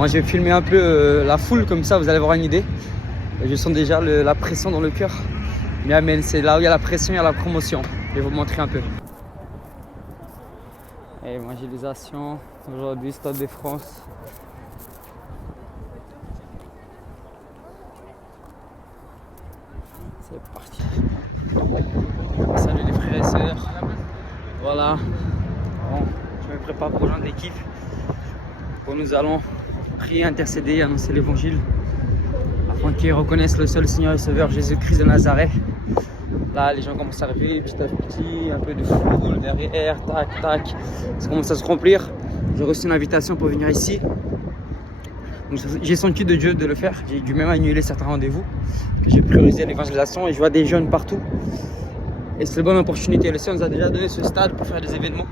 Moi je vais filmer un peu la foule, comme ça vous allez avoir une idée. Je sens déjà la pression dans le cœur. Mais c'est là où il y a la pression, il y a la promotion. Je vais vous montrer un peu. Évangélisation, aujourd'hui Stade de France. C'est parti. Salut les frères et sœurs. Voilà. Bon, je me prépare pour rejoindre l'équipe. Bon, nous allons prier, intercéder, annoncer l'évangile afin qu'ils reconnaissent le seul Seigneur et Sauveur Jésus-Christ de Nazareth. Là, les gens commencent à arriver petit à petit, un peu de foule derrière, tac, tac. Ça commence à se remplir. J'ai reçu une invitation pour venir ici. J'ai senti de Dieu de le faire. J'ai dû même annuler certains rendez-vous. J'ai priorisé l'évangélisation et je vois des jeunes partout. Et c'est une bonne opportunité. Le Seigneur nous a déjà donné ce stade pour faire des événements.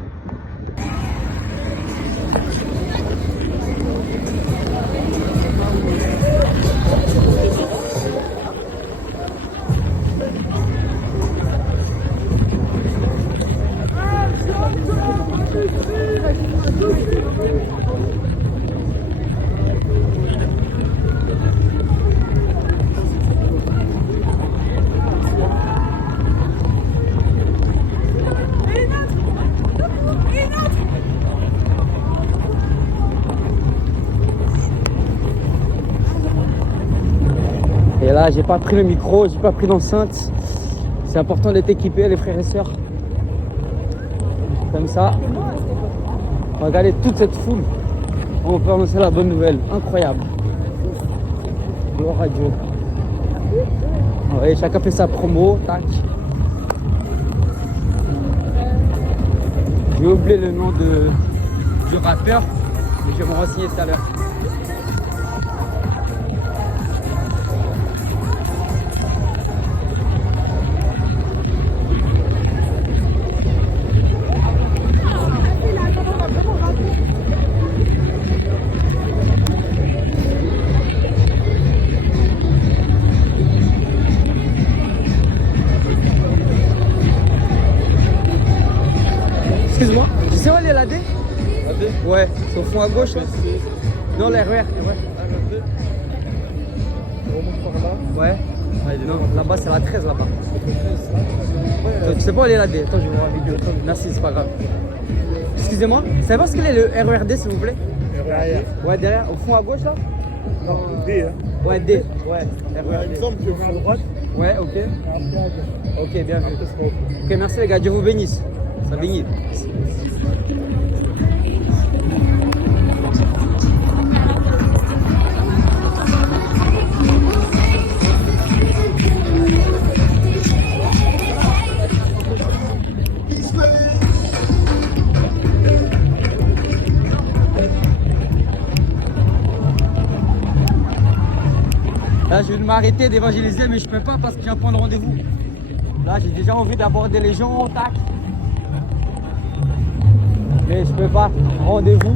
Et là, j'ai pas pris le micro, j'ai pas pris l'enceinte. C'est important d'être équipé, les frères et sœurs. Comme ça. Regardez toute cette foule. On peut annoncer la bonne nouvelle. Incroyable. Gloire à Dieu. Ouais, chacun fait sa promo. Tac. J'ai oublié le nom du rappeur, mais je vais me renseigner tout à l'heure. Excuse-moi, tu sais où elle est la D? La D? Ouais, c'est au fond à gauche. Non, l'RER. Tu remontes par là. Ouais. Non, là-bas c'est la 13 là-bas. Tu sais pas où elle est la D? Attends, je vais voir la vidéo. Merci, c'est pas grave. Excusez-moi, vous savez pas ce qu'elle est le RERD s'il vous plaît? Derrière. Ouais, derrière, au fond à gauche là? Non, D. Hein. Ouais, D. Ouais, Il me semble que tu vas à droite. Ouais, ok. Et après à gauche. Ok, bien vu. Après, c'est bon. Ok, merci les gars, Dieu vous bénisse. Ça bénit. Là, je vais m'arrêter d'évangéliser, mais je peux pas parce que j'ai un point de rendez-vous. Là, j'ai déjà envie d'aborder les gens, tac. Mais je peux pas. Rendez-vous.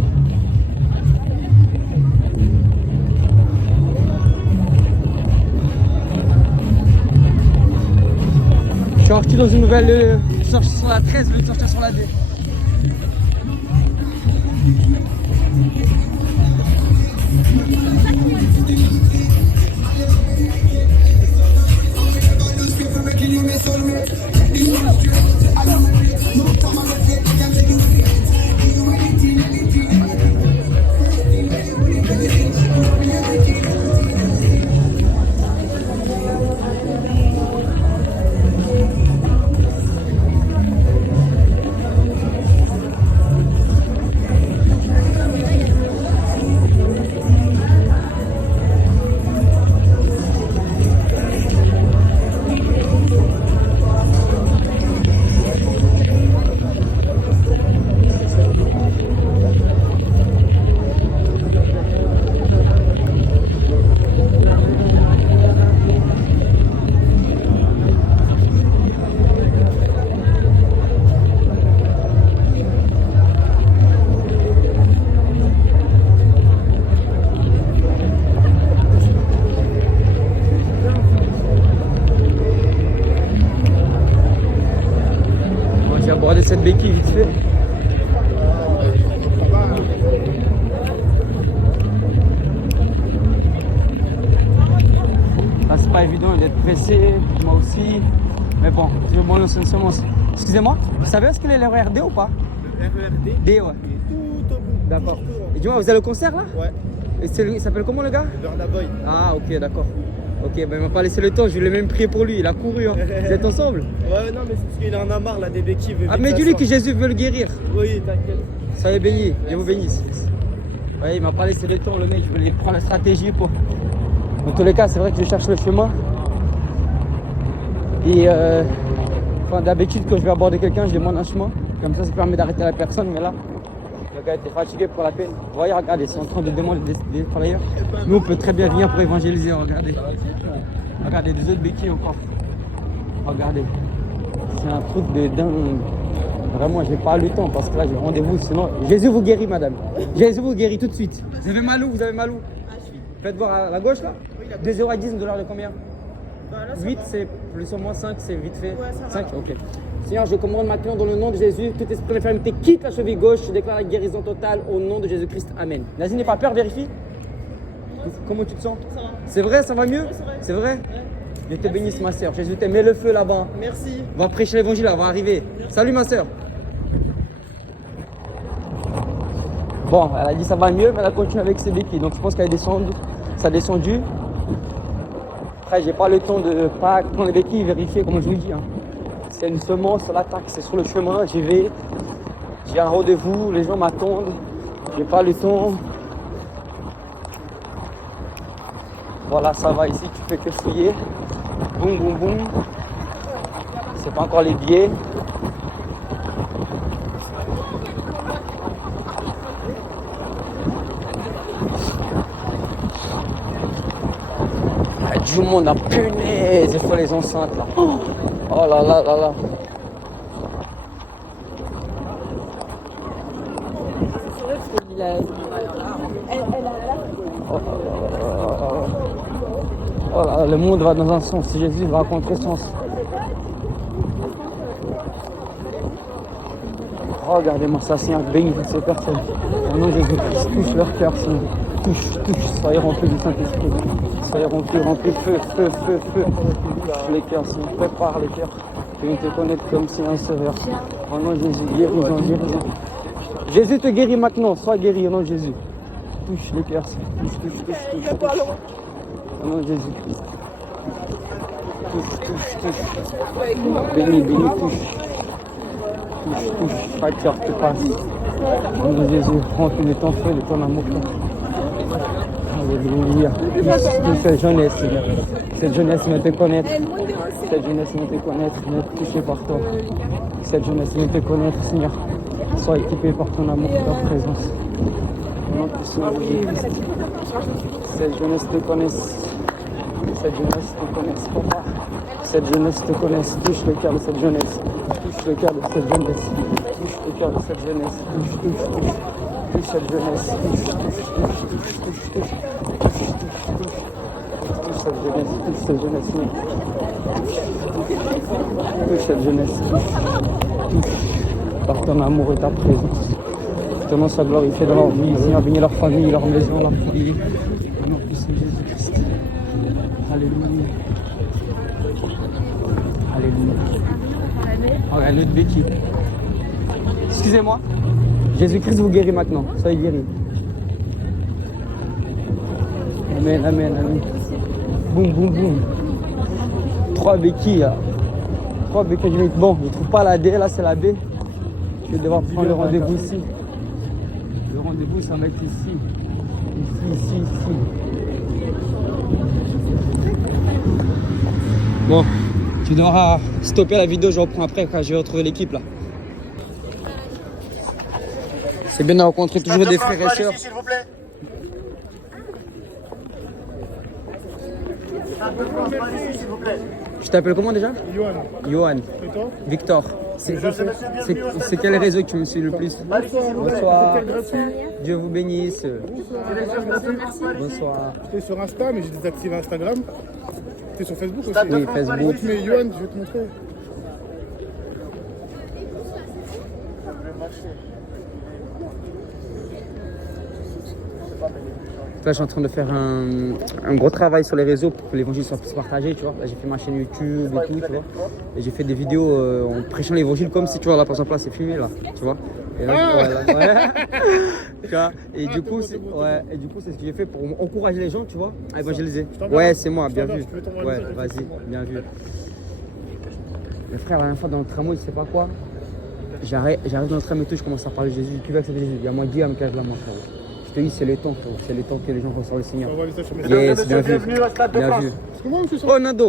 Je suis sorti dans une nouvelle. Je suis sorti sur la 13, je vais sortir sur la D. aborder cette béquille vite fait. pas évident d'être pressé, moi aussi. Mais bon, toujours bon, c'est une semence. Excusez-moi, vous savez ce qu'il est le RERD ou pas? Le RERD, D, ouais. tout au bout. D'accord. Et dis-moi, vous avez le concert là? Ouais, Et il s'appelle comment le gars? Burna Boy. Ah, ok, d'accord. Ok, ben il m'a pas laissé le temps, je l'ai même prié pour lui, il a couru. Hein. Vous êtes ensemble? Ouais, non, mais c'est parce qu'il en a marre là des béquilles. Ah, mais dis-lui que Jésus veut le guérir. Oui, t'inquiète. Soyez bénis, Dieu vous bénisse. Ouais, il m'a pas laissé le temps, le mec, je voulais prendre la stratégie pour. Dans tous les cas, c'est vrai que je cherche le chemin. Et d'habitude, quand je vais aborder quelqu'un, je demande un chemin. Comme ça permet d'arrêter la personne. Mais là, le gars était fatigué pour la peine. Vous voyez, regardez, c'est en train de demander des travailleurs. Nous, on peut très bien venir pour évangéliser. Regardez. Regardez, des autres béquilles encore. Regardez. C'est un truc de dingue. Vraiment, j'ai pas le temps parce que là, j'ai rendez-vous. Sinon, Jésus vous guérit, madame. Jésus vous guérit tout de suite. Vous avez mal où? Vous avez mal où? Faites voir à la gauche là. 2 € à 10 $, de combien? 8, c'est plus ou moins 5, c'est vite fait. Ouais, ça va. 5, ok. Seigneur, je commande maintenant dans le nom de Jésus, tout esprit d'infirmité quitte la cheville gauche, je déclare la guérison totale au nom de Jésus-Christ. Amen. Nazine, n'aie pas peur, vérifie. Comment tu te sens? Ça va. C'est vrai, ça va mieux? Ouais, c'est vrai. C'est vrai? Ouais. Dieu te bénisse, ma soeur. Jésus t'aime. Mets le feu là-bas. Merci. On va prêcher l'évangile, on va arriver. Salut, ma soeur. Bon, elle a dit ça va mieux, mais elle a continué avec ses béquilles. Donc je pense qu'elle est descendue. Ça a descendu. Après, j'ai pas le temps de pas prendre les béquilles, vérifier comme je vous dis. Hein. C'est une semence, l'attaque, c'est sur le chemin. J'y vais. J'ai un rendez-vous, les gens m'attendent. J'ai pas le temps. Voilà, ça va ici, tu fais que fouiller. Boum, boum, boum. C'est pas encore les billets. Il y a du monde à punaise, il faut les enceintes là. Oh là là là là. Oh là, le monde va dans un sens, Jésus va à contresens. Regardez-moi ça, Seigneur, bénis ces personnes. Au nom de Jésus-Christ, touche leur cœur, Seigneur. Touche, soyez remplis du Saint-Esprit. Soyez remplis, feu. Touche les cœurs, Seigneur, prépare les cœurs. Que nous te connaître comme Seigneur Sauveur. Au nom de Jésus, guérison. Jésus te guérit maintenant, sois guéri au nom de Jésus. Touche les cœurs, Seigneur. Touche. Au nom de Jésus-Christ. Touche. Bénis, touche. Chaque cœur te passe. Au nom de Jésus, remplis de ton feu, de ton amour. Alléluia. Touche cette jeunesse, Seigneur. Cette jeunesse me te connaître. Cette jeunesse me te connaître, me toucher par toi. Cette jeunesse me te connaître, Seigneur. Sois équipé par ton amour, ta présence. Au nom puissant de Jésus-Christ. Cette jeunesse te connaisse. Cette jeunesse te connaisse, papa. Cette jeunesse te connaisse. Touche le cœur de cette jeunesse. Touche le cœur de cette jeunesse. Touche le cœur de cette jeunesse. Touche cette jeunesse. Touche cette jeunesse. Touche cette jeunesse. Touche cette jeunesse. Touche par ton amour et ta présence. Ton nom soit glorifié dans leur vie. Seigneur, bénis leur famille, leur maison, leur foyer. Au nom puissant de Jésus-Christ. Alléluia. Regarde notre béquille. Excusez-moi. Jésus-Christ vous guérit maintenant. Soyez guéris. Amen. Boum. 3 béquilles. 3 béquilles. Bon, je ne trouve pas la D, là c'est la B. Je vais devoir prendre le rendez-vous ici. Le rendez-vous, ça va être ici. Ici. Bon, tu devras stopper la vidéo, je reprends après quand je vais retrouver l'équipe là. C'est bien de rencontrer toujours des frères et sœurs. S'il vous plaît. Je t'appelle comment déjà? Johan. Et toi? Victor. C'est quel réseau que tu me suis le plus? Bonsoir. Dieu vous bénisse. Bonsoir. J'étais sur Insta, mais j'ai désactivé Instagram. T'es sur Facebook aussi? Oui, Facebook. Mais Yohan, je vais te montrer. Là, je suis en train de faire un gros travail sur les réseaux pour que l'évangile soit plus partagé, tu vois. Là, j'ai fait ma chaîne YouTube et tout, tu vois. Et j'ai fait des vidéos en prêchant l'évangile comme si, tu vois, là, par exemple, là, c'est filmé, là, tu vois. Et là, tu vois. Et du coup, c'est ce que j'ai fait pour encourager les gens, tu vois, à évangéliser. Ouais, c'est moi, bien vu. Ouais, vas-y, bien vu. Le frère, la dernière fois dans le tramway, je sais pas quoi. J'arrive dans le tramway et tout, je commence à parler de Jésus. Qui veut accepter Jésus? Il y a moi, Guillaume, qui a la main, frère. Je te dis, c'est le temps, frère. C'est le temps que les gens reçoivent le Seigneur. Yes, bien vu. Bien vu. Oh, Nando.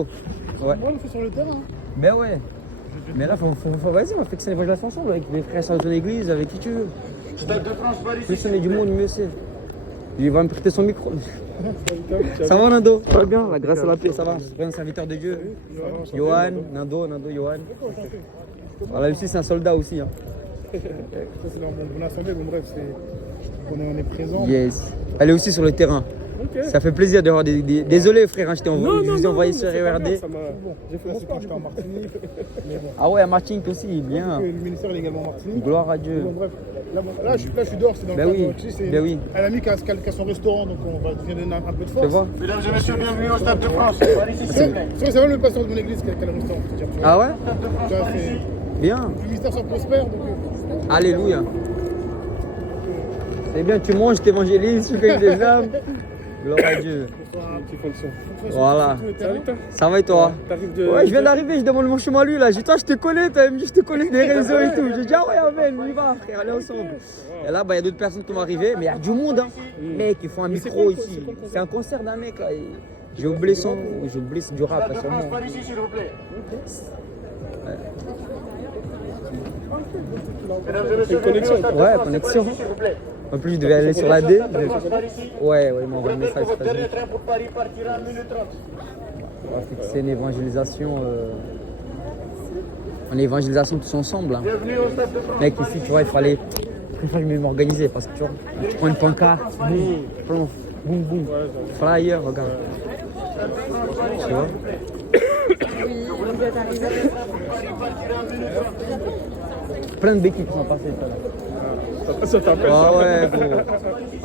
Ouais. Moi, on le fait sur le terrain. Ben ouais. Mais là, vas-y, on fait que c'est l'évangile ensemble avec les frères sur l'église, avec qui tu veux. Plus on est du monde, mieux c'est. Il va me prêter son micro. Ça va, Nando? Ça va bien, la grâce à la paix, ça va. Je suis un serviteur de Dieu. Johan, Nando, Johan. Voilà, lui aussi, c'est un soldat aussi. Hein. Ça, c'est dans mon assemblée, bon, bref, on est présent. Yes. Elle est aussi sur le terrain. Okay. Ça fait plaisir de voir des... Désolé frère, hein, je vous ai envoyé sur RERD. J'ai fait mon sport, j'étais en Martinique. Ah ouais, à Martinique aussi, bien. Le ministère est également en Martinique. Gloire à Dieu. Bon, bref, là, je suis dehors, c'est dans le cadre. Ben oui. Un ami qui a son restaurant, donc on va donner un peu de force. Mesdames et messieurs, bienvenue au Stade de France. C'est même le pasteur de mon église qui a le restaurant. Ah ouais? Bien. Le ministère soit prospère. Alléluia. C'est bien, tu manges, tu évangélises, tu gagnes des âmes. Gloire à Dieu. Voilà. Ça va et toi? Ouais, je viens d'arriver, je demande mon chemin à lui là. J'ai dit, toi, je te connais, tu me dit, je te connais des réseaux et tout. J'ai dit, ah ouais, amen, on y va, frère, allez ensemble. Et là, il y a d'autres personnes qui vont arriver, mais il y a du monde, hein. Mec, ils font un micro ici. C'est un concert d'un mec là. J'ai oublié du rap, pas seulement. C'est une connexion. Ouais, connexion. En plus, je devais aller sur la D. Ouais, il m'a envoyé un message. C'est une évangélisation. Une évangélisation tous ensemble. Hein. Mec, ici, tu vois, il fallait mieux m'organiser parce que tu vois, tu prends une pancarte, boum, boum, flyer, regarde. Tu vois? Plein de béquilles qui sont passées. Ça t'appelle. Ah ouais, gros.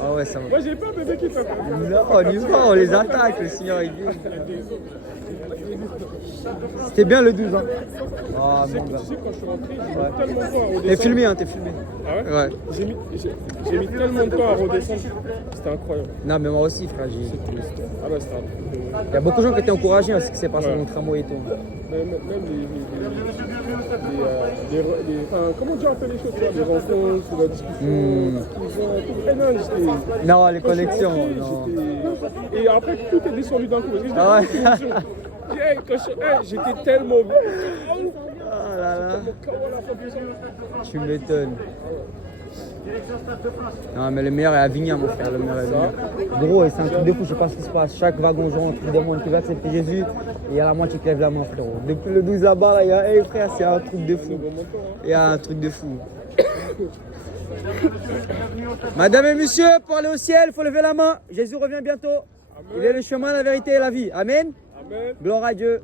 Ah ouais, ça va. Moi, j'ai peur des béquilles. Non, on y va, on les attaque, le Seigneur est Dieu. C'était bien le 12 ans. Ah, mon gars. Tu sais, quand je suis rentré, j'ai mis tellement de temps à redescendre. T'es filmé, hein, t'es filmé. Ah ouais? Ouais. J'ai mis tellement de temps à redescendre. C'était incroyable. Non, mais moi aussi, frère. Ah bah, c'était un truc. Il y a beaucoup de gens qui étaient encouragés à ce qui s'est passé dans le tramway et tout. Même comment dire un peu les choses, les rencontres, la discussion, non, les connexions, non. Et après, tout est descendu d'un coup. Ah ouais. J'étais tellement... Oh là là. Tu m'étonnes. Non, mais le meilleur est à Avignon, mon frère. Le meilleur est à Avignon. Gros, c'est un truc de fou, je sais pas ce qui se passe. Chaque wagon, genre, on des monde qui va accepter Jésus. Et il y a la moitié qui lève la main, frérot. Depuis le 12 là-bas, là, il y a, hey, frère, c'est un truc de fou. Il y a un truc de fou. Madame et monsieur, pour aller au ciel, il faut lever la main. Jésus revient bientôt. Amen. Il est le chemin, la vérité et la vie. Amen. Amen. Gloire à Dieu.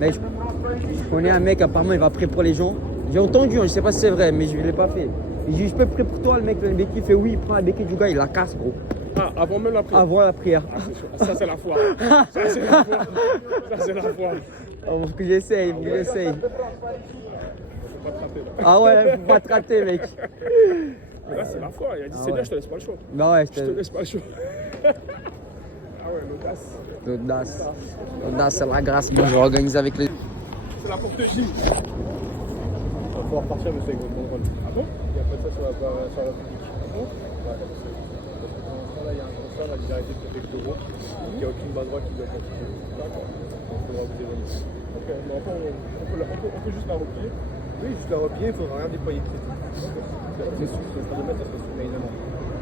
Mais je connais un mec, apparemment il va prier pour les gens. J'ai entendu, je ne sais pas si c'est vrai, mais je ne l'ai pas fait. Il dit, je peux prier pour toi, le mec, le béquille, il fait oui, il prend la béquille du gars, il la casse, gros. Ah, avant même la prière. Avant la prière. Ah, ça c'est la foi. Ça c'est la foi. Ça c'est la foi. Oh, faut que j'essaye, faut que j'essaye. Faut pas te rater. Ah ouais, faut pas te rater, mec. Mais là c'est la foi, il a dit, Seigneur, je te laisse pas le choix. Bah ouais, je te laisse pas le choix. Ah ouais, l'audace. L'audace. L'audace, c'est la grâce. Bon, je vais organiser avec les... C'est la porte J. On va pouvoir partir, monsieur, avec votre banderole. Ah bon? Il y a pas de ça sur la publique. Ah bon? Ouais, parce que là, il y a un concert, la liberté de préfecture d'Euro. Il n'y a aucune banderole qui doit continuer. D'accord. On pourra vous éloigner. Ok, mais enfin, on peut juste la replier. Oui, juste la replier, il ne faudra rien déployer de critique. C'est sûr, ça serait de mettre, ça serait super évidemment.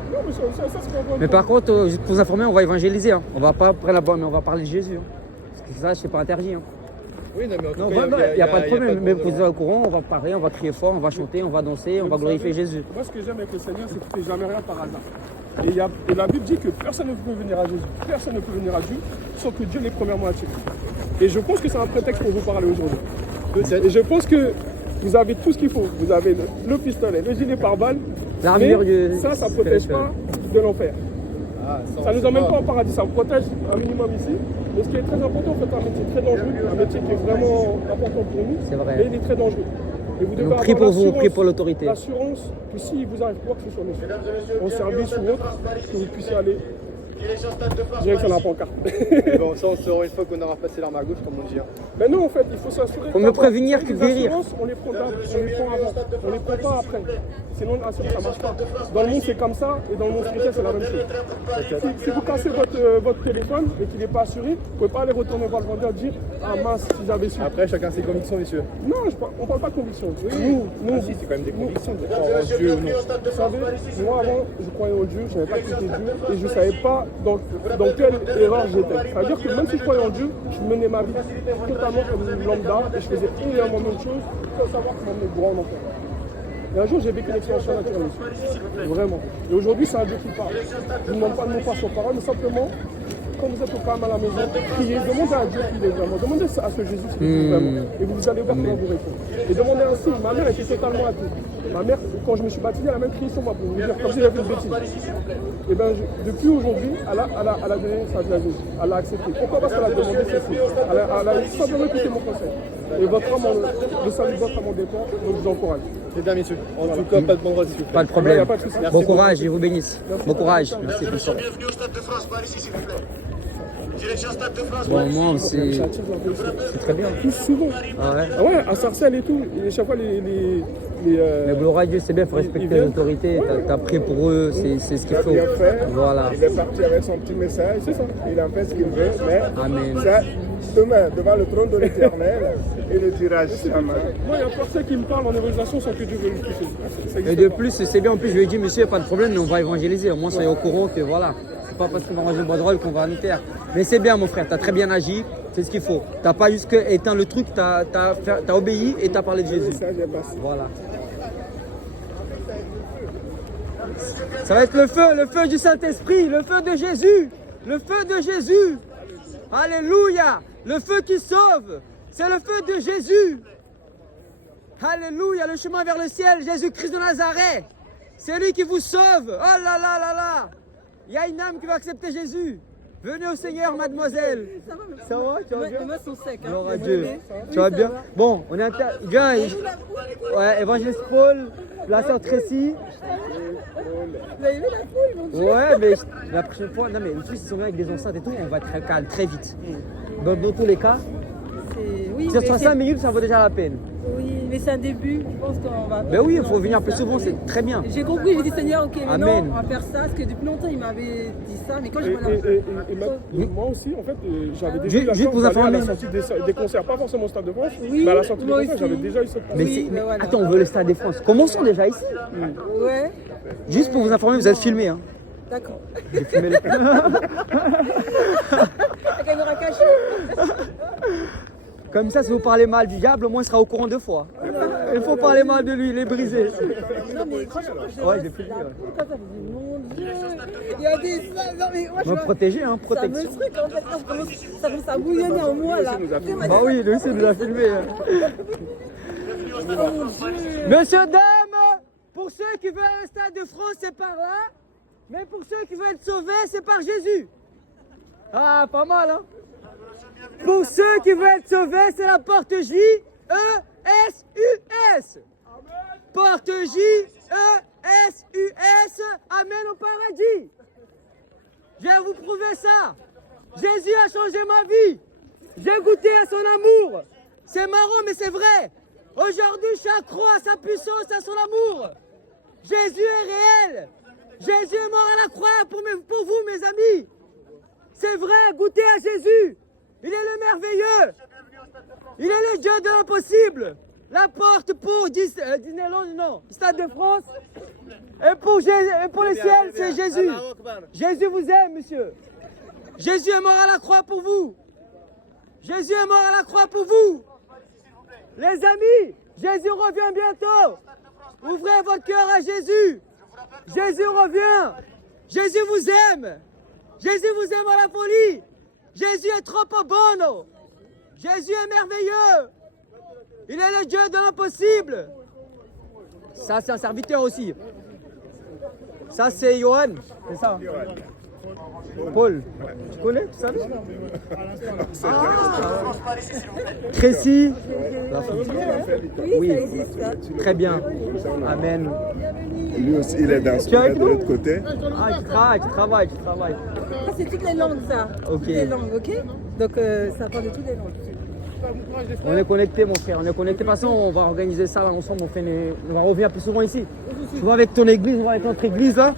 Non, mais ça c'est pas. Mais par contre, juste pour vous informer, on va évangéliser. Hein. On va pas prendre là-bas, mais on va parler de Jésus. Hein. Parce que ça, c'est pas interdit. Hein. Oui, non, mais en tout cas, il n'y a pas de problème. Mais vous êtes au courant, on va parler, on va crier fort, on va chanter, on va danser, on va glorifier Jésus. Moi, ce que j'aime avec le Seigneur, c'est qu'il ne fait jamais rien par hasard. Et la Bible dit que personne ne peut venir à Jésus, personne ne peut venir à Dieu sans que Dieu l'ait premièrement attiré. Et je pense que c'est un prétexte pour vous parler aujourd'hui. Et je pense que vous avez tout ce qu'il faut. Vous avez le pistolet, le gilet pare-balles. L'armure mais du- ça ne protège pas de l'enfer. Ah, Ça ne nous emmène pas au paradis, ça protège un minimum ici. Mais ce qui est très important, en fait, un métier très dangereux, un métier qui est vraiment important pour nous, C'est vrai. mais il est très dangereux. Et vous devez On prie avoir pour vous, on prie pour l'autorité. l'assurance que s'il vous arrive quoi que ce soit, monsieur, en service ou autre, que vous puissiez aller direction la pancarte. Bon, ça, on saura une fois qu'on aura passé l'arme à gauche, comme on dit. Hein. Mais non, en fait, il faut s'assurer. Faut mieux prévenir que les guérir. assurances, on les prend avant. On les prend pas après. Sinon, l'assurance, ça marche pas. Dans le monde, c'est comme ça, et dans le monde spirituel, c'est la même chose. Si vous cassez votre téléphone et qu'il n'est pas assuré, vous ne pouvez pas aller retourner voir le vendeur et dire ah mince, si j'avais su. Après, chacun ses convictions, messieurs. Non, on ne parle pas de conviction. Nous, Ah, si, c'est quand même des convictions de croire en Dieu ou non. vous savez, moi avant, je croyais en Dieu, je n'avais pas quitté Dieu et je ne savais pas dans quelle erreur j'étais. Ça veut dire que même si je croyais en Dieu, je menais ma vie totalement comme une lambda et je faisais énormément de choses sans savoir comment me droit en enfer. Et un jour, j'ai vécu une expérience surnaturelle aussi. Vraiment. Et aujourd'hui, c'est un Dieu qui parle. Je ne demande pas de non pas sur parole, mais simplement, quand vous êtes au calme à la maison, priez, demandez à Dieu qui il est vraiment. Demandez à ce Jésus ce qu'il est vraiment. Et vous allez voir comment vous répondre. Et demandez ainsi. Ma mère était totalement athée. Ma mère, quand je me suis baptisé, elle a même crié sur moi pour me dire comme si j'avais fait une bêtise. Et bien, depuis aujourd'hui, elle a donné sa vie à Jésus. Elle l'a accepté. Pourquoi? Parce qu'elle a demandé ceci. Elle a simplement écouté mon conseil. Et votre âme, le salut de votre âme en dépend, donc je vous encourage. C'est bien, messieurs. En tout cas, pas de banderole, s'il vous plaît. Pas de Ouais, y problème. a pas de souci. Bon courage et vous bénisse. Bon courage. Merci. Bienvenue au Stade de France, par ici, s'il vous plaît. Direction Stade de France. Bon, moi, c'est très bien. Plus souvent. Ah ouais. Ah ouais, à Sarcelles et tout. Et chaque fois, Mais gloire à Dieu, c'est bien, il faut respecter les autorités. T'as pris pour eux, c'est ce qu'il faut. Il a fait, Voilà. il est parti avec son petit message, c'est ça. Il a fait ce qu'il veut, mais Amen. ça, demain, devant le trône de l'Éternel, il ne dira jamais. moi, il y a personne qui me parle en évangélisation sans que Dieu veuille le toucher. Ça existe Et de pas. plus, c'est bien, en plus, je lui ai dit, monsieur, pas de problème, mais on va évangéliser. Au moins, soyez au courant que voilà. C'est pas parce qu'on va ranger le banderole qu'on va nous taire. Mais c'est bien, mon frère, t'as très bien agi, c'est ce qu'il faut. T'as pas juste éteint le truc, t'as obéi et t'as parlé de Jésus. Ça, j'ai passé. Voilà. Ça va être le feu du Saint-Esprit, le feu de Jésus, le feu de Jésus. Alléluia, le feu qui sauve, c'est le feu de Jésus. Alléluia, le chemin vers le ciel, Jésus-Christ de Nazareth. C'est lui qui vous sauve. Oh là là là là. Il y a une âme qui va accepter Jésus. Venez au Seigneur, mademoiselle. Ça va, tu vas bien? Les mains sont secs. Hein. Gloire à Vous Dieu. m'aimez? Tu vas Oui, bien? ça va. Bon, on est viens. Ouais, évangéliste Paul, la sœur Tracy. Vous avez vu la foule, mon Dieu? Ouais, mais la prochaine fois, non mais les Suisses ils sont bien avec des enceintes et tout, on va être très calme, très vite. Dans tous les cas, Oui, ça mais sera 5 minutes, ça vaut déjà la peine. oui, mais c'est un début. Je pense qu'on va. Ben oui, il faut venir plus souvent, c'est très bien. J'ai compris, j'ai dit Seigneur, ok, maintenant Amen. on va faire ça. Parce que depuis longtemps, il m'avait dit ça, mais quand je Et moi aussi, en fait, j'avais déjà eu la Juste chance pour d'aller à informer. la sortie des concerts, pas forcément au Stade de France, Oui, mais à la sortie des moi concerts, aussi. j'avais déjà eu cette Mais, Oui, c'est- ben voilà. attends, on veut le Stade de France. Commençons déjà ici. Ouais, Juste pour vous informer, vous êtes filmés. Hein. d'accord. J'ai filmé les... La caméra cachée. Comme ça, si vous parlez mal du diable, au moins il sera au courant 2 fois. Il faut parler mal de lui, il est brisé. Non, mais franchement, Ouais, j'ai filmé. la foule, comme ça, je me dis, mon Dieu, il y a des. Non, mais moi, je Me vois- protéger, hein, Ça me protection. truc en fait, ça commence à bouillonner en moi là. Bah oui, lui aussi il nous a filmé. Hein. Monsieur, dame, pour ceux qui veulent aller au Stade de France, c'est par là. Mais pour ceux qui veulent être sauvés, c'est par Jésus. Ah, pas mal, hein. Pour ceux qui veulent être sauvés, c'est la porte J-E-S-U-S. Porte J-E-S-U-S. Amen au paradis. Je vais vous prouver ça. Jésus a changé ma vie. J'ai goûté à son amour. C'est marrant, mais c'est vrai. Aujourd'hui, je accro à sa puissance, à son amour. Jésus est réel. Jésus est mort à la croix pour vous, mes amis. C'est vrai, goûtez à Jésus. Il est le merveilleux. Il est le Dieu de l'impossible. La porte pour Disneyland, non, Stade de France. Et pour le ciel, c'est Jésus. Jésus vous aime, monsieur. Jésus est mort à la croix pour vous. Jésus est mort à la croix pour vous. Les amis, Jésus revient bientôt. Ouvrez votre cœur à Jésus. Jésus revient. Jésus vous aime. Jésus vous aime à la folie. Jésus est trop bon. Jésus est merveilleux. Il est le Dieu de l'impossible. Ça, c'est un serviteur aussi. Ça, c'est Johan. C'est ça. Paul. Tu connais tout ça? Tracy. Oui. Très bien. Amen. Lui aussi, il est dans ce de l'autre côté. Ah, tu travailles. C'est toutes les langues, ça. Ok. Toutes les langues, ok? Donc, ça parle de toutes les langues. On est connectés, mon frère. On est connectés. De toute façon, on va organiser ça là, ensemble. On va revenir plus souvent ici. Tu vois, avec ton église, on va avec notre église là.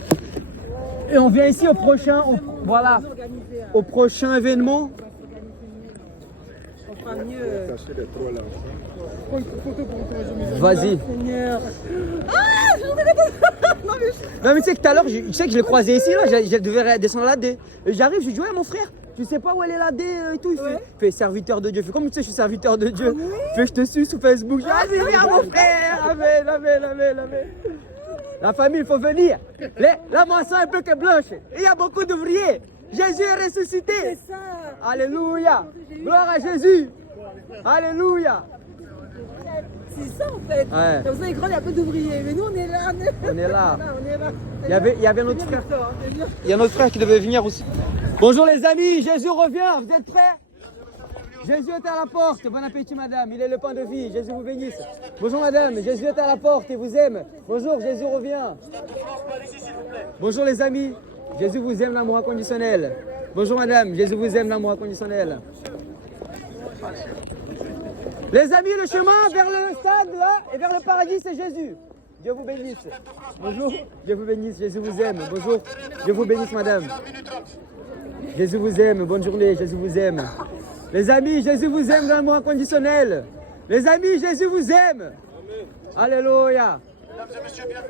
Et on vient ici au prochain, voilà, au prochain événement. On fera mieux. Vas-y. Seigneur. Non mais tu sais que tout à l'heure, je sais que je l'ai croisé ici là, je devais descendre la D. Et j'arrive, je dis ouais mon frère, tu sais pas où elle est la D et tout. Il fait serviteur de Dieu. Il fait comme tu sais, je suis serviteur de Dieu. Il fait je te suis sur Facebook. Je dis vas-y viens mon frère. Amen. La famille, il faut venir. La moisson est plus que blanche. Il y a beaucoup d'ouvriers. Jésus est ressuscité. C'est ça. Alléluia. Gloire à Jésus. Alléluia. C'est ça en fait. Ouais. Comme ça, les grands, il y a peu d'ouvriers. Mais nous, on est là. On est là. On est là. Il y avait notre frère. Il y a notre frère qui devait venir aussi. Bonjour les amis, Jésus revient. Vous êtes prêts? Jésus est à la porte. Bon appétit madame, il est le pain de vie. Jésus vous bénisse. Bonjour madame, Jésus est à la porte et vous aime. Bonjour, Jésus revient. Bonjour les amis, Jésus vous aime, l'amour inconditionnel. Bonjour madame, Jésus vous aime, l'amour inconditionnel. Les amis, le chemin vers le stade là et vers le paradis, c'est Jésus. Dieu vous bénisse. Bonjour, Dieu vous bénisse, Jésus vous aime. Bonjour, Dieu vous bénisse madame. Jésus vous aime, bonne journée, Jésus vous aime. Les amis, Jésus vous aime d'amour inconditionnel. Les amis, Jésus vous aime. Alléluia.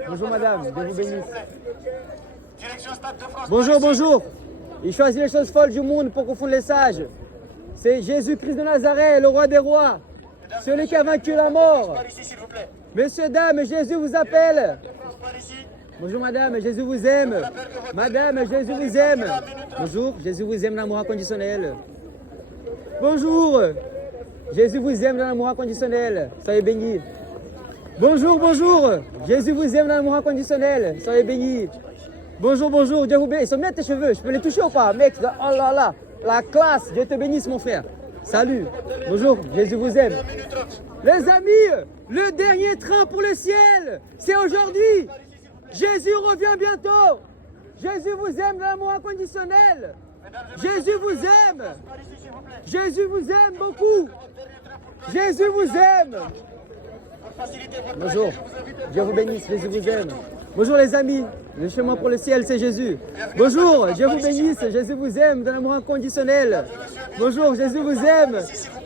Bonjour madame, Dieu vous bénisse. Bonjour. Il choisit les choses folles du monde pour confondre les sages. C'est Jésus-Christ de Nazareth, le roi des rois. Celui qui a vaincu la mort. Messieurs, dames, Jésus vous appelle. Bonjour madame, Jésus vous aime. Madame, Jésus vous aime. Bonjour, Jésus vous aime l'amour inconditionnel. Bonjour, Jésus vous aime dans l'amour inconditionnel. Soyez bénis. Bonjour, Jésus vous aime dans l'amour inconditionnel. Soyez bénis. Bonjour, Dieu vous bénisse. Ils sont bien tes cheveux, je peux les toucher ou pas, mec? Oh là là, la classe, Dieu te bénisse mon frère. Salut, bonjour, Jésus vous aime. Les amis, le dernier train pour le ciel, c'est aujourd'hui. Jésus revient bientôt. Jésus vous aime dans l'amour inconditionnel. Jésus vous aime. Jésus vous aime beaucoup. Jésus vous aime. Bonjour, Dieu vous bénisse, Jésus vous aime. Bonjour les amis, le chemin pour le ciel c'est Jésus. Bonjour, Dieu vous bénisse, Jésus vous aime dans l'amour inconditionnel. Bonjour, Jésus vous aime.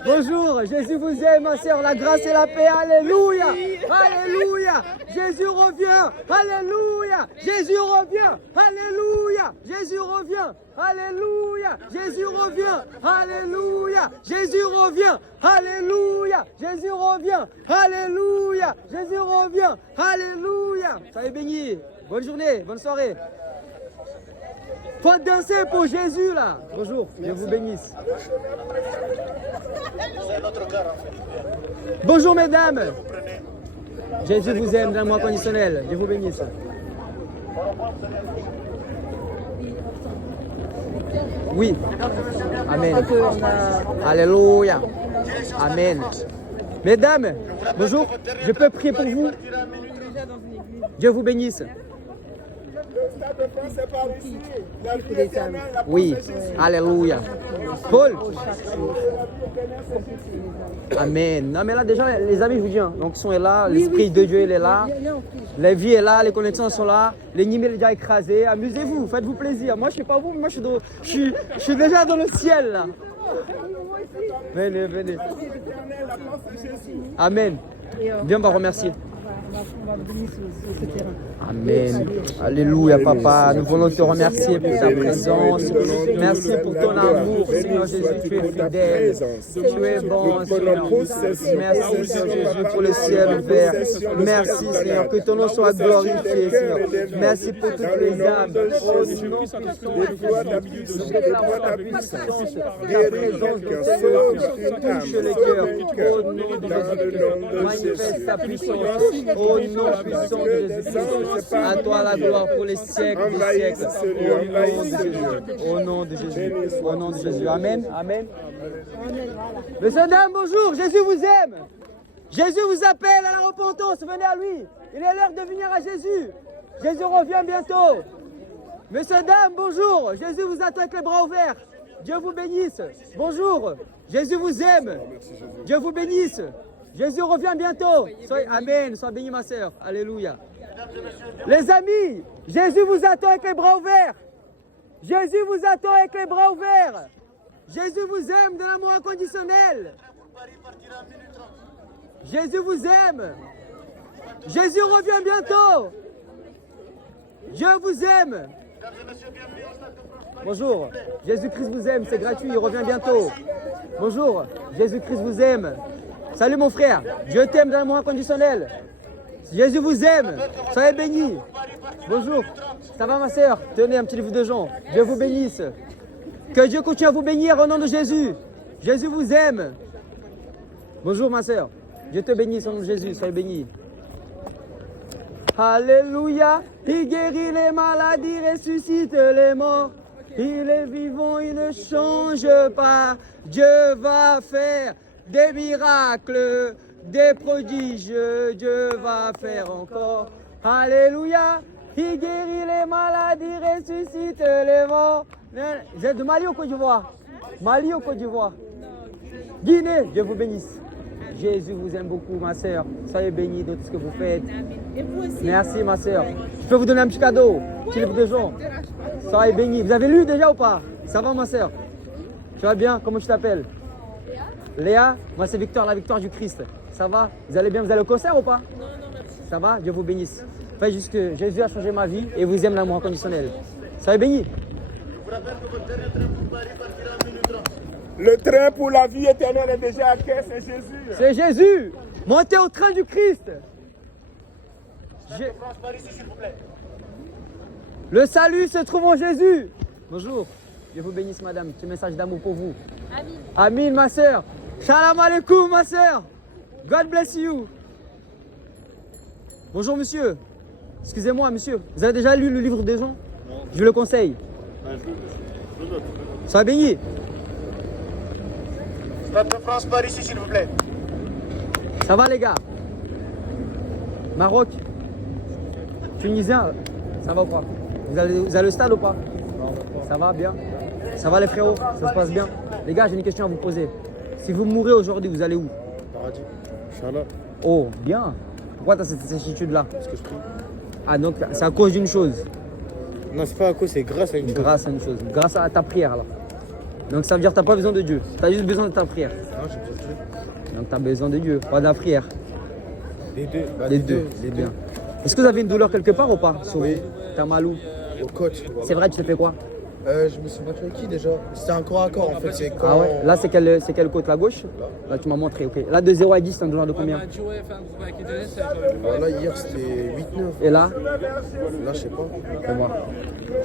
Bonjour, Jésus vous aime, ma sœur, la grâce et la paix, alléluia. Alléluia, Jésus revient, alléluia. Jésus revient, alléluia. Jésus revient, alléluia. Jésus revient, alléluia. Jésus revient, alléluia. Jésus revient, alléluia. Jésus revient, alléluia. Soyez bénis, bonne journée, bonne soirée. Faut danser pour Jésus là. Bonjour, Dieu vous bénisse. Bonjour mesdames. Jésus vous aime d'un mois conditionnel. Dieu vous bénisse. Oui. Amen. Alléluia. Amen. Mesdames, bonjour. Je peux prier pour vous. Dieu vous bénisse. Oui, alléluia. Paul. Amen. Non mais là déjà les amis je vous dis, hein, donc sont là, l'esprit de Dieu il est là, la vie est là, les connexions sont là, les numéros sont déjà écrasés, amusez-vous, faites-vous plaisir. Moi je sais pas vous, mais moi je suis déjà dans le ciel là. Venez. Amen. Bien, on va remercier. on va bénir ce terrain. Amen. Alléluia, papa. Nous voulons te remercier pour ta présence. Merci pour ton amour, Seigneur Jésus. Tu es fidèle. Tu es bon, Seigneur. Merci, Seigneur Jésus, pour le ciel ouvert. Merci, Seigneur. Que ton nom soit glorifié, Seigneur. Merci pour toutes les âmes. Oh, nom puissant, ta puissance, ta présence de Seigneur touche les cœurs. Au nom de Jésus, manifeste ta puissance. Au nom puissant de Jésus-Christ. À toi la gloire pour les siècles des siècles. Au nom de Jésus. Au nom de Jésus. Amen. Amen. Messieurs, dames, bonjour. Jésus vous aime. Jésus vous appelle à la repentance. Venez à lui. Il est l'heure de venir à Jésus. Jésus revient bientôt. Messieurs, dames, bonjour. Jésus vous attend avec les bras ouverts. Dieu vous bénisse. Bonjour. Jésus vous aime. Dieu vous bénisse. Jésus revient bientôt. Soyez, amen. Sois béni, ma sœur. Alléluia. Les amis, Jésus vous attend avec les bras ouverts. Jésus vous attend avec les bras ouverts. Jésus vous aime de l'amour inconditionnel. Jésus vous aime. Jésus revient bientôt. Dieu vous aime. Bonjour, Jésus-Christ vous aime, c'est gratuit, il revient bientôt. Bonjour, Jésus-Christ vous aime. Salut mon frère, Dieu t'aime d'un amour inconditionnel. Jésus vous aime, soyez bénis. Bonjour, ça va ma sœur? Tenez un petit livre de Jean, Dieu vous bénisse. Que Dieu continue à vous bénir au nom de Jésus. Jésus vous aime. Bonjour ma sœur, Dieu te bénisse au nom de Jésus, soyez bénis. Alléluia, il guérit les maladies, ressuscite les morts. Il est vivant, il ne change pas. Dieu va faire des miracles, des prodiges. Dieu va faire encore. Alléluia, il guérit les maladies, ressuscite les morts. Vous êtes de Mali ou Côte d'Ivoire? Mali ou Côte d'Ivoire? Guinée, Dieu vous bénisse. Jésus vous aime beaucoup, ma sœur. Soyez bénis de tout ce que vous faites. Merci, ma sœur. Je peux vous donner un petit cadeau, un petit livre de Jean. Soyez bénis. Vous avez lu déjà ou pas? Ça va, ma sœur? Tu vas bien? Comment tu t'appelles? Léa? Moi, c'est Victor, la victoire du Christ. Ça va? Vous allez bien? Vous allez au concert ou pas? Non, merci. Ça va? Dieu vous bénisse. Faites juste que Jésus a changé ma vie et vous aime l'amour inconditionnel. Soyez bénis. Le train pour la vie éternelle est déjà à quai, c'est Jésus. C'est Jésus. Montez au train du Christ. Le salut se trouve en Jésus. Bonjour. Dieu vous bénisse, madame. Petit message d'amour pour vous. Amin. Amin, ma sœur. Shalom alaikum, ma sœur. God bless you. Bonjour, monsieur. Excusez-moi, monsieur. Vous avez déjà lu le livre des gens? Non. Je le conseille. Soyez bénis. Stade de France par ici, s'il vous plaît. Ça va les gars? Maroc? Tunisien? Ça va ou pas? Vous allez au stade ou pas? Ça va bien? Ça va les frérots? Ça se passe bien? Les gars, j'ai une question à vous poser. Si vous mourrez aujourd'hui, vous allez où? Paradis. Inch'Allah. Oh, bien. Pourquoi tu as cette certitude-là? Parce que je prie. Ah, donc c'est à cause d'une chose? Non, c'est pas à cause, c'est grâce à une chose. Grâce à une chose. Grâce à ta prière, là. Donc ça veut dire que tu n'as pas besoin de Dieu. Tu as juste besoin de ta prière. Non, j'ai besoin de Dieu. Donc tu as besoin de Dieu, pas de la prière. Les deux. Bah, Les deux, c'est bien. Est-ce que vous avez une douleur quelque part ou pas? Oui. T'as mal où? Au coach. C'est vrai, tu te fais quoi? Je me suis battu avec qui déjà? C'était un corps à corps en fait. C'est quand... Ah ouais? Là, c'est quelle côte? La gauche? Là, tu m'as montré, ok. Là, de 0 à 10, c'est un douleur de combien? Là, hier, c'était 8-9. Et là? Là, je sais pas. Fais voir.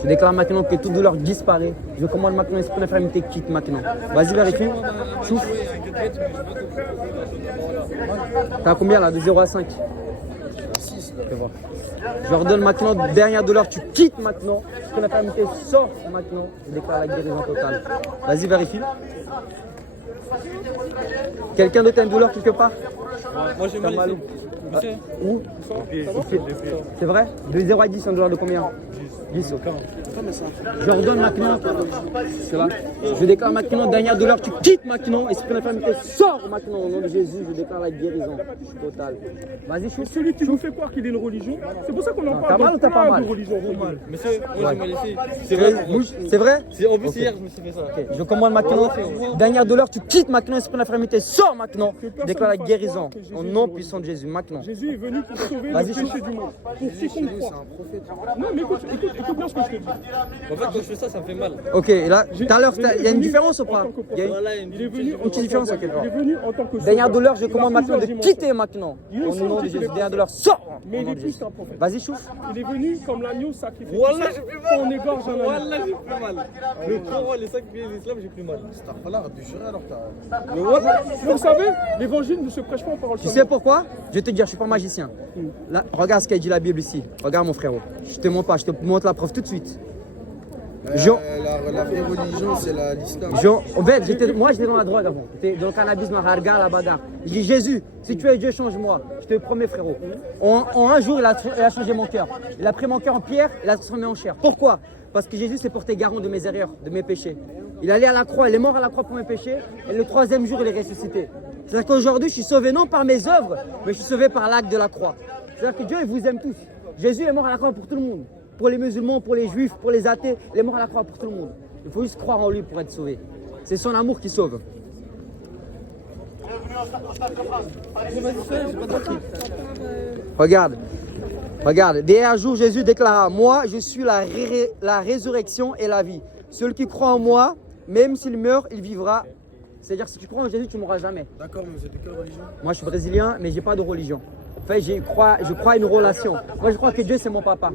Je déclare maintenant que toute douleur disparaît. Je commande maintenant l'esprit d'infirmité quitte maintenant. Vas-y, vérifie. Souffle. T'as combien là? De 0 à 5? 6. Fais voir. Je ordonne maintenant, dernière douleur, tu quittes maintenant. Que l'infirmité sort maintenant. Je déclare la guérison totale. Vas-y, vérifie. Quelqu'un d'autre a une douleur quelque part? Moi j'ai mal où? Où? C'est vrai? De 0 à 10, c'est une douleur de combien? 10. Glisse au camp. Je ordonne maintenant, c'est là. Je déclare maintenant, dernière douleur, tu quittes maintenant, esprit d'infirmité, sors maintenant au nom de Jésus, je déclare la guérison totale. Vas-y, chou. Celui qui nous fait croire qu'il est une religion, c'est pour ça qu'on en T'as parle mal ou dans t'as pas plein mal? de religions. Monsieur, moi je me laissé. C'est vrai? En plus, hier, je me suis fait ça. Ok, je commande maintenant, dernière douleur, tu quittes maintenant, esprit d'infirmité, sors maintenant. Je déclare la guérison au nom puissant de Jésus, maintenant. Jésus est venu pour sauver le Vas-y, péché du monde. Pour quiconque croit. Non, mais écoute bien ce que je te dis. En fait, quand je fais ça, ça me fait mal. Ok, et là, tout à l'heure, il y a une différence ou pas? Il y a une Voilà, Il est venu en petite différence à quelque part. Il est venu en tant que Dernière sauveur. douleur, je Il a commande maintenant de plusieurs dimensions. quitter maintenant. Il est Au aussi nom de anti- Jésus, dernière douleur, sors Mais au il nom est de plus Jésus. qu'un prophète. Vas-y, chouf. Il est venu comme l'agneau sacrifié. Voilà, j'ai plus mal. On égorge un agneau. Voilà, j'ai plus mal. Le Coran, les 5 piliers de l'islam, j'ai plus mal. Voilà, arrête de jurer alors t'as. Mais voilà. Mais vous savez, l'évangile ne se prêche pas en parole Tu seulement. sais pourquoi? Je vais te dire, je suis pas magicien. Là, regarde ce qu'a dit la Bible ici. Regarde mon frérot. Je te montre pas, je te montre la preuve tout de suite. Jean, La vraie religion, c'est l'islam. En fait, moi j'étais dans la drogue avant. J'étais dans le cannabis, dans la harga, la bagarre. Je dis Jésus, si tu es Dieu, change-moi. Je te promets, frérot. En un jour, il a changé mon cœur. Il a pris mon cœur en pierre, il l'a transformé en chair. Pourquoi? Parce que Jésus s'est porté garant de mes erreurs, de mes péchés. Il est allé à la croix, il est mort à la croix pour mes péchés. Et le troisième jour, il est ressuscité. C'est-à-dire qu'aujourd'hui, je suis sauvé non par mes œuvres, mais je suis sauvé par l'acte de la croix. C'est-à-dire que Dieu, il vous aime tous. Jésus est mort à la croix pour tout le monde. Pour les musulmans, pour les juifs, pour les athées, il est mort à la croix pour tout le monde. Il faut juste croire en lui pour être sauvé. C'est son amour qui sauve. Regarde. Dès un jour, Jésus déclara, moi, je suis la résurrection et la vie. Celui qui croit en moi, même s'il meurt, il vivra. C'est-à-dire, si tu crois en Jésus, tu ne mourras jamais. D'accord, mais vous êtes de quelle religion? Moi, je suis brésilien, mais j'ai pas de religion. En fait, je crois à une relation. Moi, je crois que Dieu, c'est mon papa.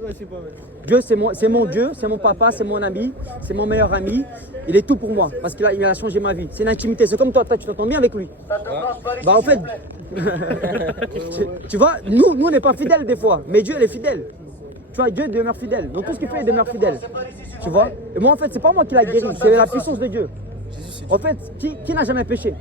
Dieu, c'est mon Dieu, c'est mon papa, c'est mon ami, c'est mon meilleur ami. Il est tout pour moi, parce qu'il a changé ma vie. C'est une intimité. C'est comme toi, tu t'entends bien avec lui. Bah, en fait, tu vois, nous, on n'est pas fidèles des fois, mais Dieu, il est fidèle. Tu vois, Dieu demeure fidèle. Donc, tout ce qu'il fait, il demeure fidèle. Tu vois? Et moi, en fait, c'est pas moi qui l'a guéri, c'est la puissance de Dieu. En fait, qui n'a jamais péché?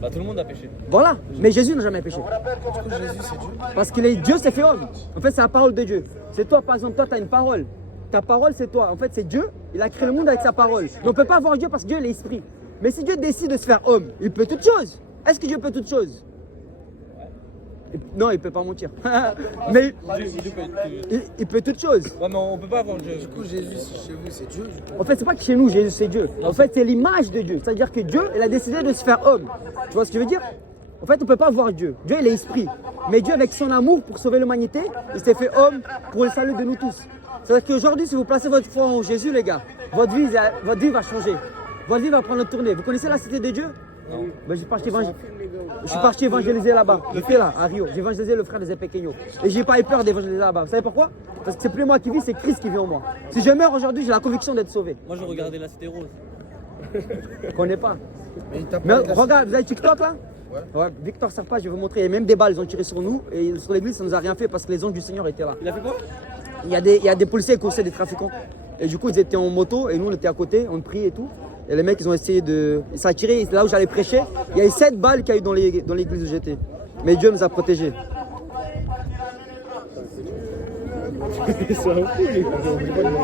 Bah, tout le monde a péché. Voilà, mais Jésus n'a jamais péché. Jésus, c'est Dieu. Parce que Dieu s'est fait homme. En fait, c'est la parole de Dieu. C'est toi, par exemple, toi, tu as une parole. Ta parole, c'est toi. En fait, c'est Dieu. Il a créé le monde avec sa parole. Mais on ne peut pas voir Dieu parce que Dieu est l'esprit. Mais si Dieu décide de se faire homme, il peut toutes choses. Est-ce que Dieu peut toutes choses? Non, il ne peut pas mentir. Mais il peut toutes choses. Ouais, mais on peut pas avoir Dieu. Du coup, Jésus, chez vous, c'est Dieu. En fait, c'est pas que chez nous, Jésus, c'est Dieu. En fait, c'est l'image de Dieu. C'est-à-dire que Dieu, il a décidé de se faire homme. Tu vois ce que je veux dire? En fait, on ne peut pas voir Dieu. Dieu, il est esprit. Mais Dieu, avec son amour pour sauver l'humanité, il s'est fait homme pour le salut de nous tous. C'est-à-dire qu'aujourd'hui, si vous placez votre foi en Jésus, les gars, votre vie va changer. Votre vie va prendre une tournée. Vous connaissez la cité de Dieu? Non. Ben, je suis parti évangéliser là-bas. J'étais là, à Rio. J'ai évangélisé le frère des Pequeños. Et j'ai pas eu peur d'évangéliser là-bas. Vous savez pourquoi? Parce que c'est plus moi qui vis, c'est Christ qui vit en moi. Si je meurs aujourd'hui, j'ai la conviction d'être sauvé. Moi, je regardais la cité rose. Je connais pas. Mais Mais regarde, vous avez TikTok là? Ouais. Victor Serpa, je vais vous montrer. Il y a même des balles, ils ont tiré sur nous. Et sur l'église, ça nous a rien fait parce que les anges du Seigneur étaient là. Il a fait quoi? Il y a des policiers qui coursaient des trafiquants. Et du coup, ils étaient en moto et nous, on était à côté, on priait et tout. Et les mecs, ils ont essayé de. Ça a tiré là où j'allais prêcher. Il y a eu 7 balles qu'il y a eu dans l'église où j'étais. Mais Dieu nous a protégés.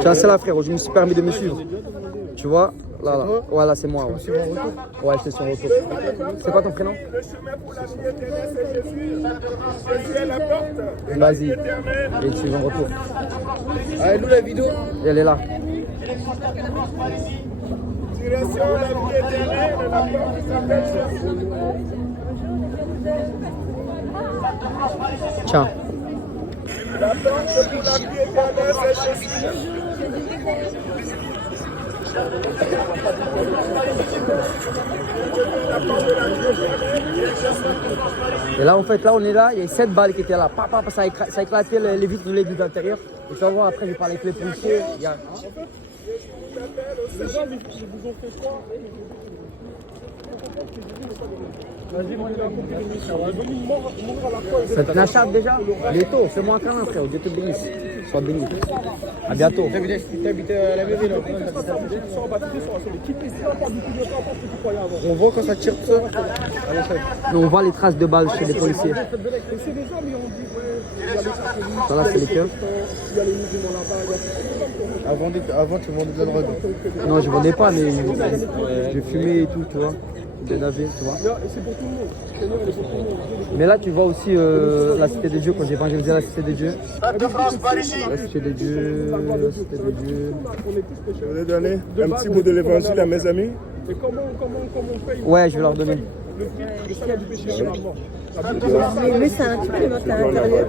Tiens, c'est là, frérot. Je me suis permis de me suivre. Tu vois? Là. Voilà, c'est moi. Ouais, je te suis en retour. C'est quoi ton prénom? Le chemin pour la vie éternelle, c'est Jésus. Jésus est la porte. Vas-y. Et tu es en retour. Allez, nous, la vidéo. Et elle est là. Direction la vie éternelle, la porte qui s'appelle Jésus. Tiens. La porte pour la vie éternelle, c'est Jésus. Et là, en fait, là, on est là, il y a 7 balles qui étaient là. Ça a éclaté les vitres de l'église d'intérieur. Et tu vas voir, après, j'ai parlé avec les policiers. Les gens, ils vous ont fait croire. Ça te n'achète déjà? Il est tôt, fais-moi un câlin frère, Dieu te bénisse. Sois béni. À bientôt. T'habites à la mairie là. On voit quand ça tire tout ça. On voit les traces de balles chez les policiers. Ça là c'est les keufs. Avant tu vendais de la drogue. Non je vendais pas mais je fumais et tout tu vois. Bien navé, tu vois. Mais là tu vois aussi la cité de Dieu quand j'ai évangélisé la cité de Dieu. Stade de France par ici. La cité de Dieu, la cité de Dieu. Je voulais donner un petit bout de l'évangile à mes amis. Et comment on paye Ouais je vais leur donner. le salaire du péché c'est la mort. Mais ça, tu peux le mettre à l'intérieur.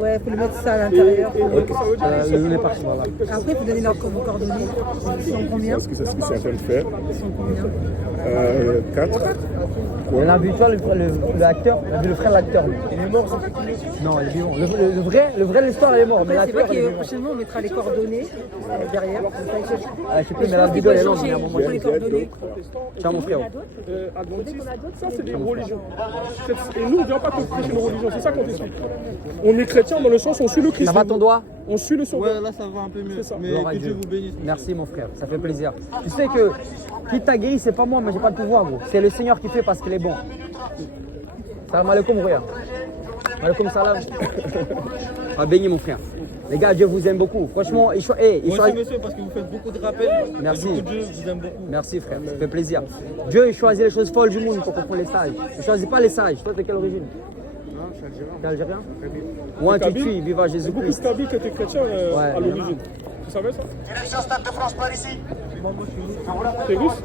Ouais, faut le mettre ça à l'intérieur. Le nom est parti voilà. Après, il faut donner vos coordonnées. Ils sont combien? Parce que c'est ce qu'ils sont en train de faire. Ils sont combien? 4. On a vu toi l'acteur, on a vu le frère de l'acteur. Il est mort non il est vivant. Le vrai l'histoire il est mort mais Après, c'est l'acteur vrai il est que vivant. prochainement, on mettra les coordonnées derrière. Ah, je sais plus mais la vidéo elle est longue mais à un On moment. prend les coordonnées. Tiens mon frère. Adventiste, ça c'est des religions. Et nous, on ne vient pas que prêcher nos religions, c'est ça qu'on t'explique. On est chrétien dans le sens où on suit le Christ. Ça va ton doigt? On suit le sauveur. Ouais, là ça va un peu mieux. C'est ça. Mais Gloire à que Dieu. Dieu vous bénisse. Merci mon frère, ça fait plaisir. Tu sais que qui t'a guéri, c'est pas moi, mais j'ai pas le pouvoir, gros. C'est le Seigneur qui fait parce qu'il est bon. Salam alaikum, regarde. Alaikum salam. Ah, béni mon frère. Les gars, Dieu vous aime beaucoup. Franchement, il Moi aussi choisit. monsieur parce que vous faites beaucoup de rappels. Merci. Et beaucoup de Dieu vous aime beaucoup. Merci frère, ça fait plaisir. Dieu il choisit les choses folles du monde pour comprendre les sages. Il ne choisit pas les sages. Toi, t'es quelle origine? Non, je suis algérien. T'es algérien? Ouin tu tues, viva Beaucoup de Jésus-Christ. Kabyles qui étaient chrétiens à l'origine. Tu savais ça? Direction Stade de France par ici. T'es russe?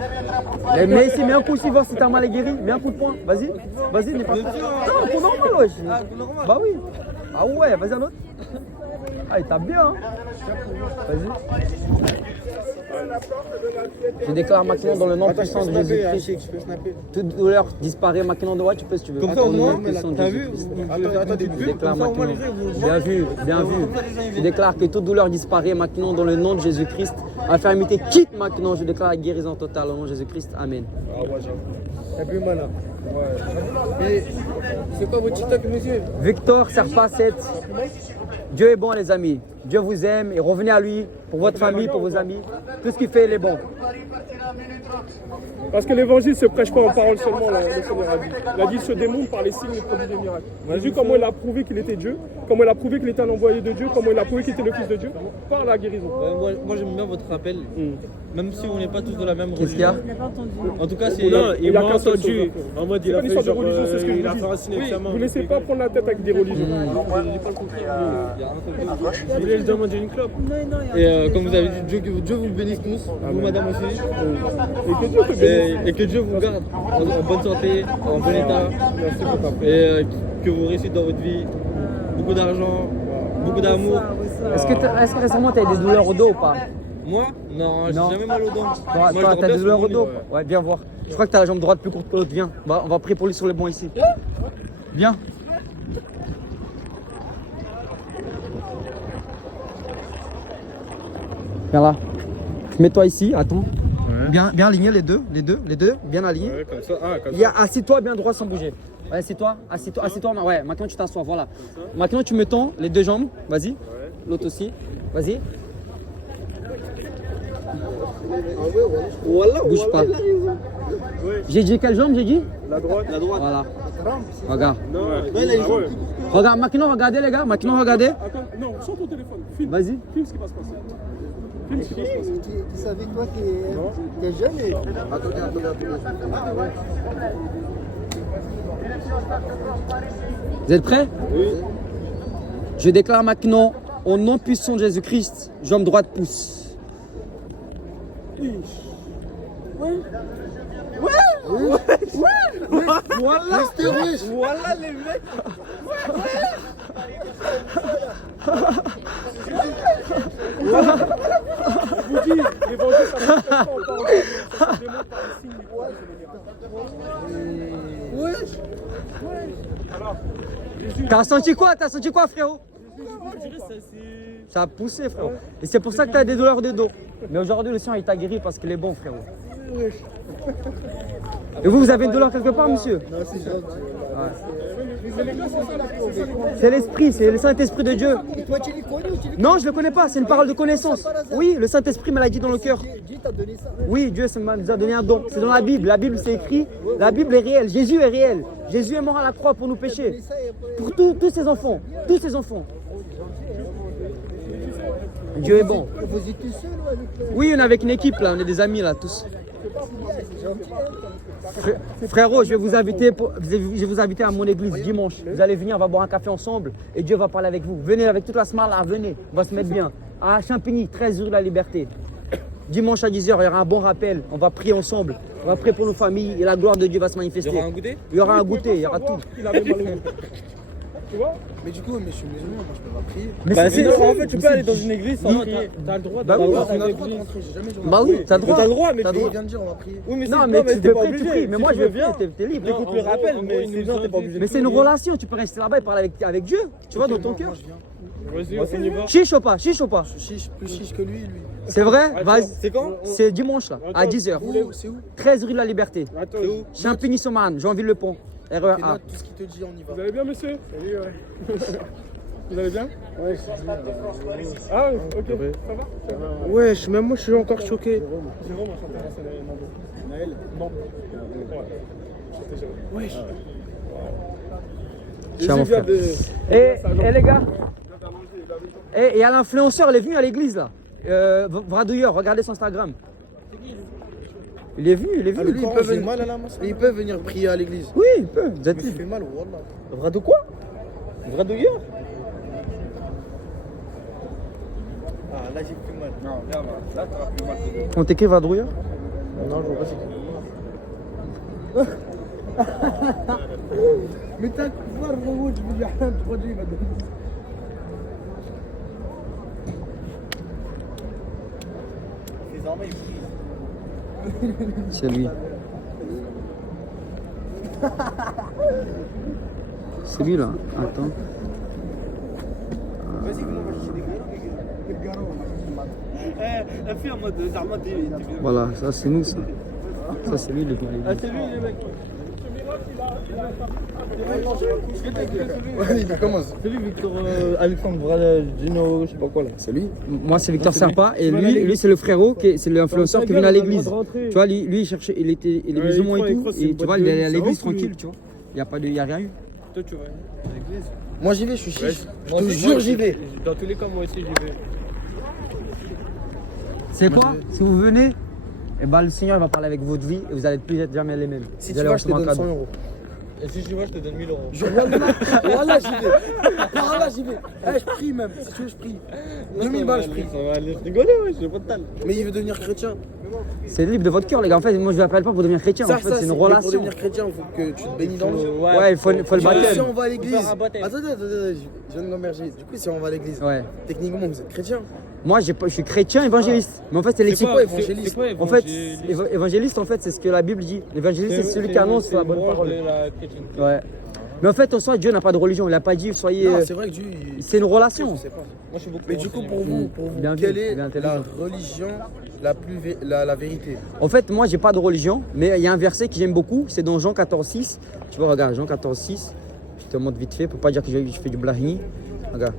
Mais ici, mets un coup aussi, voir si t'as mal guéri. Mets un coup de poing. Vas-y, vas-y, n'aie pas. Non, coup normal, wesh. Bah oui. Ah ouais, vas-y un autre. Ah, il tape bien, hein. Vas-y. Je déclare maintenant dans le nom Attends, je peux puissant de snapper, Jésus-Christ. je peux snapper. Toute douleur disparaît maintenant de ouais, tu peux si tu veux. Comme ça Dans au le moins, nom puissant de t'as vu Jésus-Christ. Attends, des Je pubs. déclare Comme ça, au moins, maintenant. les gens, ils vont Bien vu, bien vu. Je déclare que toute douleur disparaît maintenant dans le nom de Jésus-Christ. Infirmité quitte maintenant. Je déclare la guérison totale au nom de Jésus-Christ. Amen. T'as plus mal là. Ouais. Et c'est quoi votre TikTok, monsieur? Victor Serpa 7. Dieu est bon les amis. Dieu vous aime et revenez à lui pour votre famille, pour vos amis. Tout ce qu'il fait, il est bon. Parce que l'évangile ne se prêche pas en parole seulement, le Seigneur a dit. Il a dit se démontre par les signes et produits des miracles. Jésus, comment il a prouvé qu'il était Dieu, comment il a prouvé qu'il était un envoyé de Dieu, comment il a prouvé qu'il était le Fils de Dieu, par la guérison. Moi j'aime bien votre rappel, même si on n'est pas tous de la même religion. Qu'est-ce qu'il y a? En tout cas, c'est. Non, il a qu'un seul entendu. sauveur. En mode, C'est pas l'histoire de religion, c'est ce que je vous dis. Vous ne laissez pas prendre la tête avec des religions. Je voulais le demander une clope. Et comme vous avez dit, Dieu vous bénisse tous, vous madame aussi. Et que Dieu te bénisse. Et que Dieu vous garde en bonne santé, en bon état. Et que vous réussissez dans votre vie. Beaucoup d'argent, beaucoup d'amour. Est-ce que récemment tu as eu des douleurs au dos ou pas? Moi? Non, j'ai Non. jamais mal au dos. Toi, Moi, je t'as dors des bien douleurs sur au mon dos? lit, Ouais, viens voir. Je crois que t'as la jambe droite plus courte que l'autre. Viens. On va prier pour lui sur le banc ici. Viens. Viens là. Mets-toi ici, attends. Bien alignés les deux, bien alignés. Ouais, comme ça. Ah, comme Il y a assis-toi bien droit sans bouger. Ouais, assis-toi. Ouais, maintenant tu t'assois, voilà. Maintenant tu me tends les deux jambes, vas-y. L'autre aussi, vas-y. Bouge pas. J'ai dit quelle jambe, j'ai dit? La droite. Voilà. Regarde. Non, ouais. Regarde, maintenant regardez les gars, maintenant regardez. Attends, non, sors ton téléphone. Filme. Vas-y. Filme ce qui va se passer. Filme ce qui va se passer. Tu savais quoi, t'es jeune et... Attendez. Vous êtes prêts? Oui. Je déclare maintenant, au nom puissant de Jésus-Christ, jambe droite pousse. Voilà les mecs. Je vous dis, l'évangile, ça ne se prêche pas en parole. Ça se démontre par les signes et produits des miracles. Alors, Jésus, T'as senti quoi frérot? Ça a poussé frérot. Et c'est pour ça que t'as des douleurs de dos. Mais aujourd'hui le Seigneur il t'a guéri parce qu'il est bon frérot. Et vous avez une douleur quelque part, monsieur? Non, c'est gentil. C'est l'esprit, c'est le Saint-Esprit de Dieu. Et toi, tu les connais ou tu les Non, je ne le connais pas, c'est une parole de connaissance. Oui, le Saint-Esprit me l'a dit dans le cœur. Dieu t'a donné ça. Oui, Dieu nous a donné un don. C'est dans la Bible. La Bible, c'est écrit. La Bible est réelle. Jésus est réel. Jésus est mort à la croix pour nous pécher. Pour tous ses enfants. Tous ses enfants. Dieu est bon. Vous étiez seul ou avec Oui, on est avec une équipe là. On est des amis là, tous. Frérot, je vais vous inviter à mon église dimanche. Vous allez venir, on va boire un café ensemble et Dieu va parler avec vous. Venez avec toute la smart là, venez. On va se mettre bien. À Champigny, 13 rue de la Liberté. Dimanche à 10h, il y aura un bon rappel. On va prier ensemble. On va prier pour nos familles et la gloire de Dieu va se manifester. Il y aura un goûter? Il y aura un goûter, il y aura tout. Mais du coup, mais je suis musulman, moi je peux pas prier. Mais Bah, c'est en fait, tu peux aller dans une église sans prier. T'as le droit Bah oui. On a le droit de rentrer, j'ai jamais joué. Bah oui, t'as le droit. T'as le droit, mais T'as tu le Il droit. vient de dire, on va prier. Oui, mais Non, si- mais t'es tu peux pas prier, tu obligé. pries. Mais Si moi, tu je veux vais bien, prier, t'es libre. t'écoutes le rappel, mais si non, t'es pas obligé. Mais c'est une relation, tu peux rester là-bas et parler avec Dieu. Tu vois, dans ton cœur. Moi, je viens. Vas-y, On y va. Chiche ou pas? Chiche ou pas? Je suis plus chiche que lui. C'est vrai? Vas-y. C'est quand? C'est dimanche là, à 10h. Où C'est où 13 rue de la Liberté. Attends, Champigny-sur-Marne, Jeanville-le-Pont. Ok, RER A. note tout ce qu'il te dit, on y va. vous allez bien, monsieur? Salut, ouais. Vous allez bien? Ouais, je suis bien. Ah, ouais, ok. Ça va? Wesh, même moi je suis encore choqué. Jérôme, enchanté. Moi, c'est Nando. Naël? Non. Ouais. C'était Jérôme. Wesh. Ciao, mon frère. Et les gars, et il y a l'influenceur, il est venu à l'église là. Vradouilleur, regardez son Instagram. Il est venu, il est Ah, venu. lui, ils peuvent venir prier à l'église. Oui, il peut, vous êtes Il libre. fait mal, wallah. Vrado quoi? Vradouilleur? Ah, là, j'ai plus mal. Non, viens, là, t'auras plus mal. On t'écrit Vradouilleur? Non, je vois pas c'est qui. Mais t'as couvert le route, je me dis, ah, tu crois que il va donner. Les armes, ils prient. C'est lui. C'est lui là. Attends. Vas-y, comment on va chercher des garons? La fille en mode Zarma, t'es bien. Voilà, ça c'est nous ça. Ça c'est lui le gars. Ah, c'est lui les mecs. Ouais, il commence. C'est lui Victor Alexandre Gino, je sais pas quoi là. C'est lui? Moi c'est Victor Serpa et lui c'est le frérot, c'est l'influenceur qui vient à l'église. Tu vois, lui il cherchait, il est musulman et tout, et tu vois, il est à l'église tranquille, tu vois. Il y a rien eu. Toi, tu vas à l'église? Moi, j'y vais, je suis chiche. Je Moi te aussi, jure, j'y vais. Dans tous les cas, moi aussi, j'y vais. C'est quoi? Si vous venez, eh ben, le Seigneur va parler avec votre vie et vous allez plus être jamais les mêmes. Si Vous tu allez vas, je te recevoir un donne 100 cadeau. euros. Et si je vois, je te donne 1000 euros. Voilà, j'y vais. Voilà, j'y vais. Eh, je prie même. Si tu veux, je prie. 2000 balles, je prie. Ça va aller rigoler, ouais, j'ai pas de tal. Mais il veut devenir chrétien. C'est libre de votre cœur, les gars. En fait, moi je ne l'appelle pas pour devenir chrétien. En fait, c'est une Pour relation. devenir chrétien, il faut que tu te bénis dans le. Ouais, il faut le Si baptême. on va à l'église. Faire un baptême. Attends, je viens de m'emmerger. Du coup, si on va à l'église, Ouais. techniquement, vous êtes chrétien. Moi, je suis chrétien évangéliste. Mais en fait, c'est C'est l'équipe. quoi évangéliste? En fait, évangéliste, en fait, c'est ce que la Bible dit. L'évangéliste, c'est celui qui annonce la bonne parole. Ouais. Mais en fait, en soi, Dieu n'a pas de religion. Il n'a pas dit soyez. Non, c'est vrai que Dieu. C'est une relation. Je sais pas. Moi, je suis beaucoup. Mais du coup, pour vous, Bien vu, quelle est bien la intelligent. religion la plus la vérité? En fait, moi, j'ai pas de religion, mais il y a un verset que j'aime beaucoup, c'est dans Jean 14,6. Tu vois, regarde, Jean 14,6. Je te montre vite fait pour pas dire que je fais du blahini. Regarde.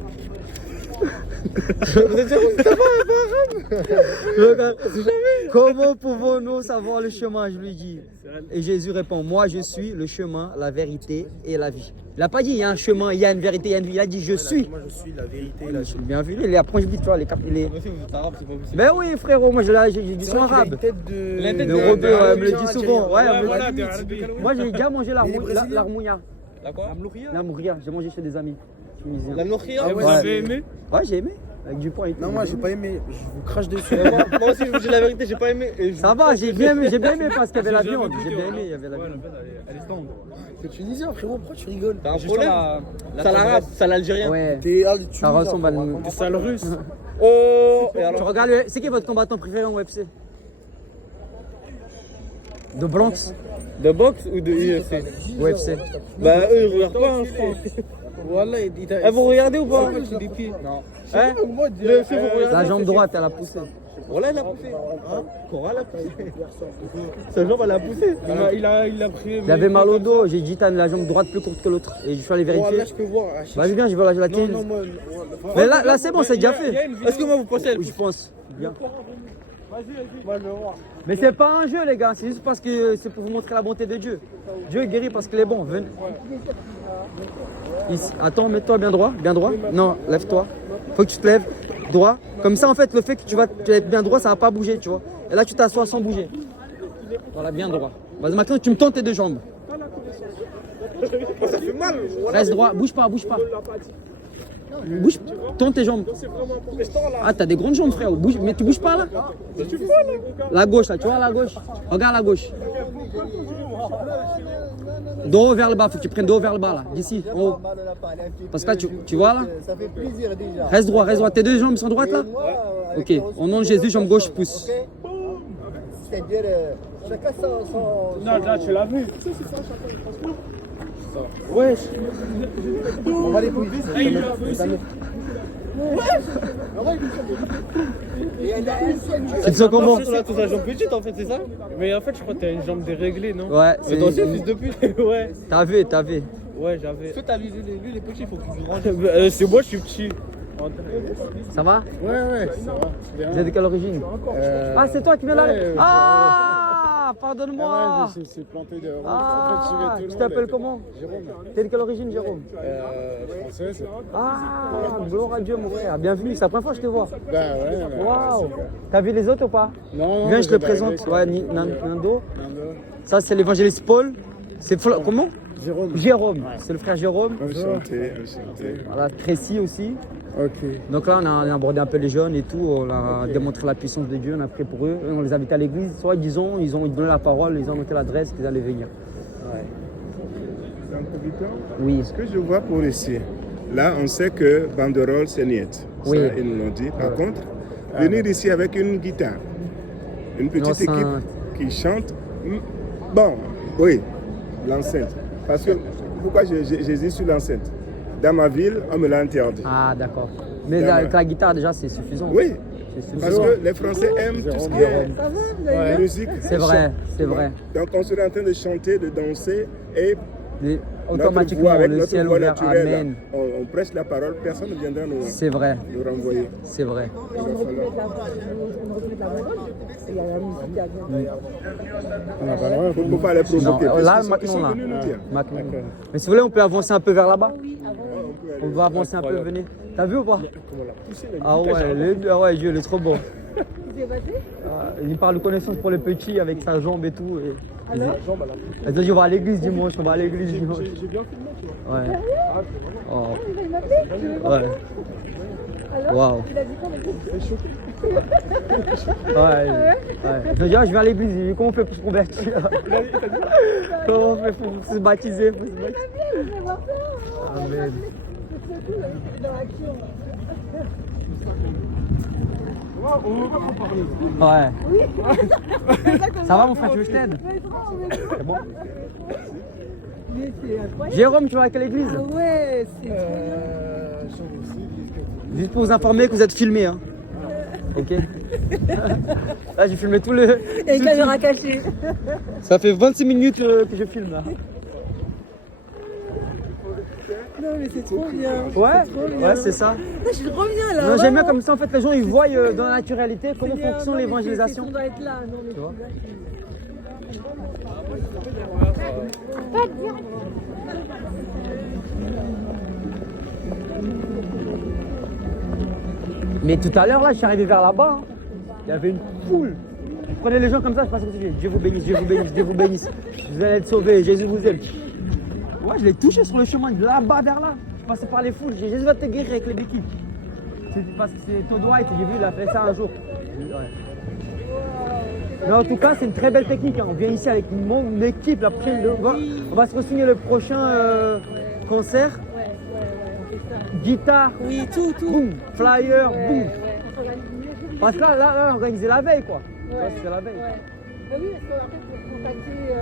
Regarde. Comment pouvons-nous savoir le chemin, je lui dis. Et Jésus répond, moi je suis le chemin, la vérité et la vie. Il n'a pas dit il y a un chemin, il y a une vérité, il y a une vie. Il a dit je suis. Moi, je suis la vérité et la vie. Bien vu, il est approche vite, tu vois, les cap. Il est... Moi aussi, vous êtes arabe, c'est pas possible. Ben oui, frérot, moi j'ai du C'est son vrai qu'il a arabe. une tête de. La tête De de- Robert, de- me le dit souvent. Ouais, on me voilà, le t'es dit. arabe. Moi j'ai déjà mangé Il est brésilien. l'armounia. La quoi? L'armouria, j'ai mangé chez des amis tunisiens. La nourriture? Ah Vous ouais. avez aimé? Ouais, j'ai aimé. Avec du poing et tout. Non, moi, j'ai pas aimé. Je vous crache dessus. Moi aussi, je vous dis la vérité, j'ai pas aimé. Et je- Ça va, j'ai bien aimé parce qu'il y avait la J'ai viande. jamais J'ai goûté, bien ouais. aimé, il y avait la Ouais, viande. la viande, elle est tendre. C'est tunisien, frérot. Pourquoi tu rigoles? T'as un Juste problème? la Ça l'arabe, ça l'algérien. Ouais. T'es Ça ressemble à une- T'es sale russe. Oh! Et Tu alors? regardes, c'est qui votre combattant préféré en UFC? De Bronx? De boxe ou de UFC? UFC. Bah, eux, ils regardent pas, hein, je pense. Voilà, Eh, vous regardez ou pas? des pieds. Non. Hein Le chef, vous regardez, La jambe c'est- droite, elle a poussé. Voilà, il a poussé. Hein Cora l'a poussé. Sa jambe, elle a poussé. Il a pris. J'avais mal au dos, j'ai dit t'as la jambe droite plus courte que l'autre. Et je suis allé Bon, vérifier. là, je peux voir. Vas-y, viens, je vais la tienne. Non, moi. Mais là c'est bon, c'est déjà fait. Est-ce que moi, vous pensez elle Je pense. Bien. Moi, je veux voir. Mais c'est pas un jeu, les gars, c'est juste parce que c'est pour vous montrer la bonté de Dieu. Dieu guérit parce qu'il est bon. Venez. Ici. Attends, mets-toi bien droit, bien droit. Non, lève-toi. Faut que tu te lèves droit. Comme ça, en fait, le fait que tu vas être bien droit, ça va pas bouger, tu vois. Et là, tu t'assois sans bouger. Voilà, bien droit. Vas-y, maintenant, tu me tends tes deux jambes. Ça fait mal. Reste droit, bouge pas, bouge pas. Bouge, tends tes jambes. Ah, t'as des grandes jambes, frère. Bouge, mais tu bouges pas là. La gauche, là, tu vois la gauche. Regarde la gauche. Dos vers le bas, faut que tu prennes dos vers le bas là, d'ici, en haut. Parce que là, tu vois là. Ça fait plaisir déjà. Reste droit, reste droit. Tes deux jambes sont droites là. Ok, au nom de Jésus, jambe gauche, pousse. C'est-à-dire, chacun son. Non, là, tu l'as vu. Ouais. On va les pouiller. Tu te sens comment? Toi, là, toute la jambe petite, en fait, c'est ça? Mais en fait, je crois que t'as une jambe déréglée, non? Ouais, Mais toi aussi, c'est. fils de pute. Ouais. T'as vu, t'as vu. Ouais, j'avais. Toi, t'as visé lui, les petits, il faut que tu te ranges. C'est moi, je suis petit. Ça va? Ouais, ça va. Vous êtes de quelle origine? Ah, c'est toi qui viens là? ouais, Ah, pardonne-moi. Je me suis planté de. Ah, tu t'appelles comment? Jérôme. T'es de quelle origine, Jérôme? Française. Ah, gloire à Dieu, mon frère. Bienvenue, c'est la première fois que je te vois. Bah ouais. Waouh. T'as vu les autres ou pas? Non, Viens, je te présente. Ouais, Nando. Ça, c'est l'évangéliste Paul. C'est comment? Jérôme. Jérôme. C'est le frère Jérôme. Enchanté. Voilà, Tracy aussi. Ok. Donc là, on a abordé un peu les jeunes et tout. On a démontré la puissance de Dieu. On a prié pour eux. On les a invités à l'église. Soit disons, ils ont donné la parole, ils ont noté l'adresse qu'ils allaient venir. Oui. Ce que je vois pour ici, là, on sait que banderole, c'est niet. Oui. Ça, ils nous l'ont dit. Par contre, venir ici avec une guitare, une petite L'enceinte. équipe qui chante, bon, oui, l'enceinte. Parce que, pourquoi j'hésite sur l'enceinte? Dans ma ville, on me l'a interdit. Ah, d'accord. Mais D'accord. avec la guitare, déjà, c'est suffisant. Oui, C'est parce suffisant. que les Français aiment tout ce qui est musique. C'est vrai, c'est vrai. Donc, on serait en train de chanter, de danser et Mais notre automatiquement, voix, avec le notre ciel voix ouvert. naturelle, Amen. on prêche la parole, personne ne viendra nous C'est vrai, renvoyer. c'est vrai. Il ne faut pas les provoquer. Non, puisqu'ils là, sont- maintenant, ils sont là. venus nous dire. Maintenant. Mais si vous voulez, on peut avancer un peu vers là-bas. On va avancer un peu, venez. T'as vu ou pas? Ah ouais, Dieu, il est trop bon. Ah, il parle de connaissance pour les petits avec sa jambe et tout. Et... Elle dit on va à l'église dimanche, on va à l'église dimanche. J'ai bien filmé, tu vois. Ouais. Oh. Ouais. Waouh. Ouais. Je dis, ah, je vais à l'église. Il dit, comment on fait pour se convertir? Comment on fait pour se baptiser? Amen. Ouais. Ça va mon frère, tu veux que je t'aide? C'est bon? Jérôme, tu vas à quelle église? Ouais, c'est Juste pour vous informer que vous êtes filmé. Hein. Ok. Là, j'ai filmé tout le. Et une caméra cachée. Ça fait 26 minutes que je filme là. Non, mais c'est trop bien. Ouais, c'est ça. Je suis trop bien là. Non, j'aime bien vraiment. comme ça, en fait, les gens ils voient dans la naturalité comment C'est bien. fonctionne Non, mais l'évangélisation. On doit être là. Non, mais Tu vois? Mais tout à l'heure là, je suis arrivé vers là-bas, hein. Il y avait une foule. Je prenais les gens comme ça, je passais comme ça, je disais, Dieu vous bénisse, Dieu vous bénisse, Dieu vous bénisse. Vous allez être sauvés, Jésus vous aime. Ouais, je l'ai touché sur le chemin de là-bas vers là. Je passais par les foules, j'ai dit, Jésus va te guérir avec les béquilles. C'est parce que c'est Todd White, j'ai vu, il a fait ça un jour. Ouais. Mais en tout cas, c'est une très belle technique. Hein. On vient ici avec mon équipe. La prochaine, on va se re-signer le prochain concert. Guitare, oui, tout. boum, flyer, Ouais, boum. ouais. Parce que là, on organisait la veille, quoi. Ouais, C'était la veille. ouais. Bah oui, parce qu'en fait, pour contacter.